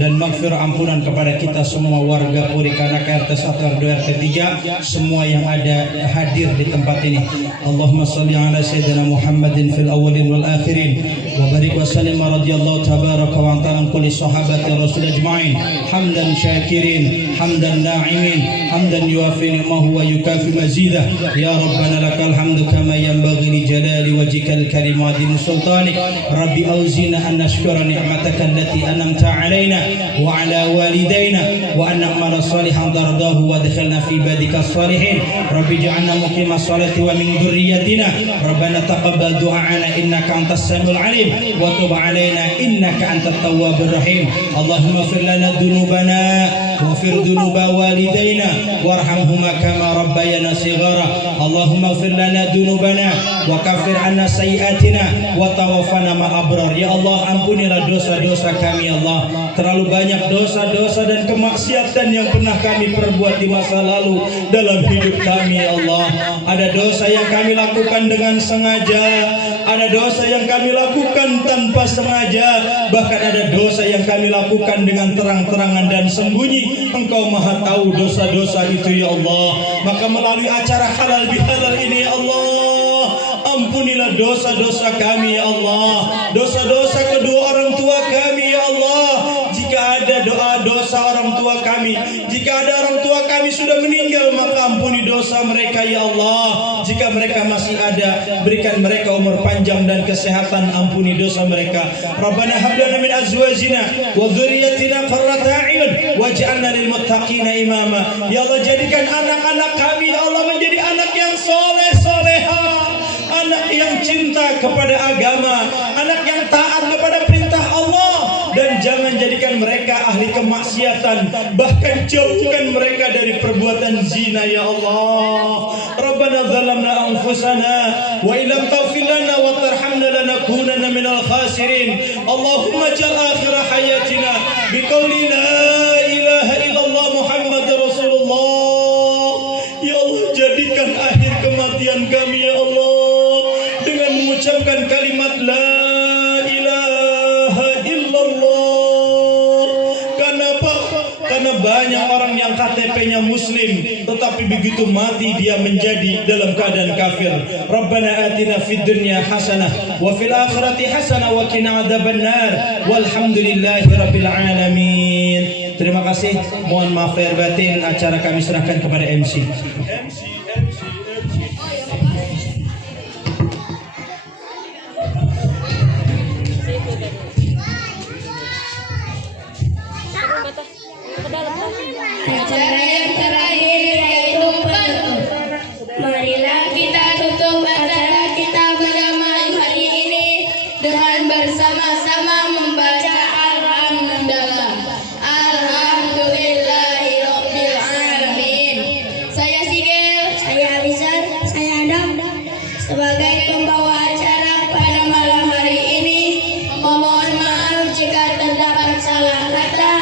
dan maghfirah ampunan kepada kita semua warga Puri Kanak RT 1 RW RT 3, semua yang ada hadir di tempat ini. Allahumma shalli ala sayyidina Muhammadin fil awwalin wal akhirin wa barik wa sallim radhiyallahu tabaraka wa ta'ala kulli sahabati rasul ajma'in hamdan syakirin hamdan na'imin hamdan yuafi ni'mahu wa yukafi mazidah ya rabbana lakal hamdu kama yanbaghi li jalali wajhikal karim wa adhim sultanik rabbi auzina an nashkura ni'mataka allati an'amta alaina wa ala walidayna wa an na'mala salihan dardahu wa adkhilna fi ibadika salihin rabbi ja'alna muqimas salati wa min dhurriyyatina rabbana taqabbal du'ana innaka antas samiul alim wa tub alaina innaka antat tawwabur rahim Allahumma ighfir lana dhunubana waghfir dhunuba walidayna warhamhuma kama rabbayana shighara Allahumma ighfir lana dhunubana wa kaffir anna sayyi'atina wa tawaffana ma abrar. Ya Allah, ampunilah dosa-dosa kami ya Allah. Terlalu banyak dosa-dosa dan kemaksiatan yang pernah kami perbuat di masa lalu dalam hidup kami ya Allah. Ada dosa yang kami lakukan dengan sengaja, ada dosa yang kami lakukan tanpa sengaja, bahkan ada dosa yang kami lakukan dengan terang-terangan dan sembunyi. Engkau maha tahu dosa-dosa itu ya Allah. Maka melalui acara halal bihalal ini ya Allah, ampunilah dosa-dosa kami ya Allah, dosa-dosa kedua orang tua kami ya Allah. Jika ada doa-dosa orang tua kami, jika ada orang tua kami sudah meninggal, maka ampuni dosa mereka ya Allah. Jika mereka masih ada, berikan mereka umur panjang dan kesehatan, ampuni dosa mereka. Rabbana hab lana min azwajina wa dhurriyyatina qurrata a'yun waj'alna lil muttaqina imama. Ya Allah, jadikan anak-anak kami ya Allah menjadi anak yang soleh solehah, anak yang cinta kepada agama, anak yang taat kepada perintah Allah, dan jangan jadikan mereka ahli kemaksiatan, bahkan jauhkan mereka dari perbuatan zina ya Allah. Rabbana zalamna anfusana wa illam taghfir lana wa tarhamna lanakunanna minal khasirin. Allahumma ja'al akhir hayatina biqauli la ilaha illallah Muhammad Rasulullah. Ya Allah, jadikan akhir kematian kami ya Allah dengan mengucapkan kalimat la ilaha illallah. Kenapa? Karena banyak orang yang KTP-nya muslim tetapi begitu mati dia menjadi dalam keadaan kafir. Rabbana atina fid dunya hasanah wa fil akhirati hasanah wa qina adzabannar. Walhamdulillahi rabbil alamin. Terima kasih. Mohon maaf lahir batin. Acara kami serahkan kepada MC. Acara yang terakhir yaitu penutup. Marilah kita tutup acara kita pada malam hari ini dengan bersama-sama membaca alhamdulillah. Alhamdulillahirabbil alamin. Saya Sigel, Saya Alizar, saya Adam. sebagai pembawa acara pada malam hari ini memohon maaf jika terdapat salah kata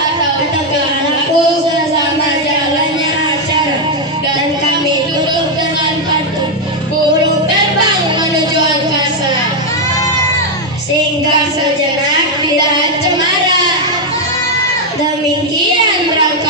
atau keanakku selama jalannya acara, dan kami tutup dengan pantun burung terbang menuju angkasa singgah sejenak tidak cemara, demikian berangkat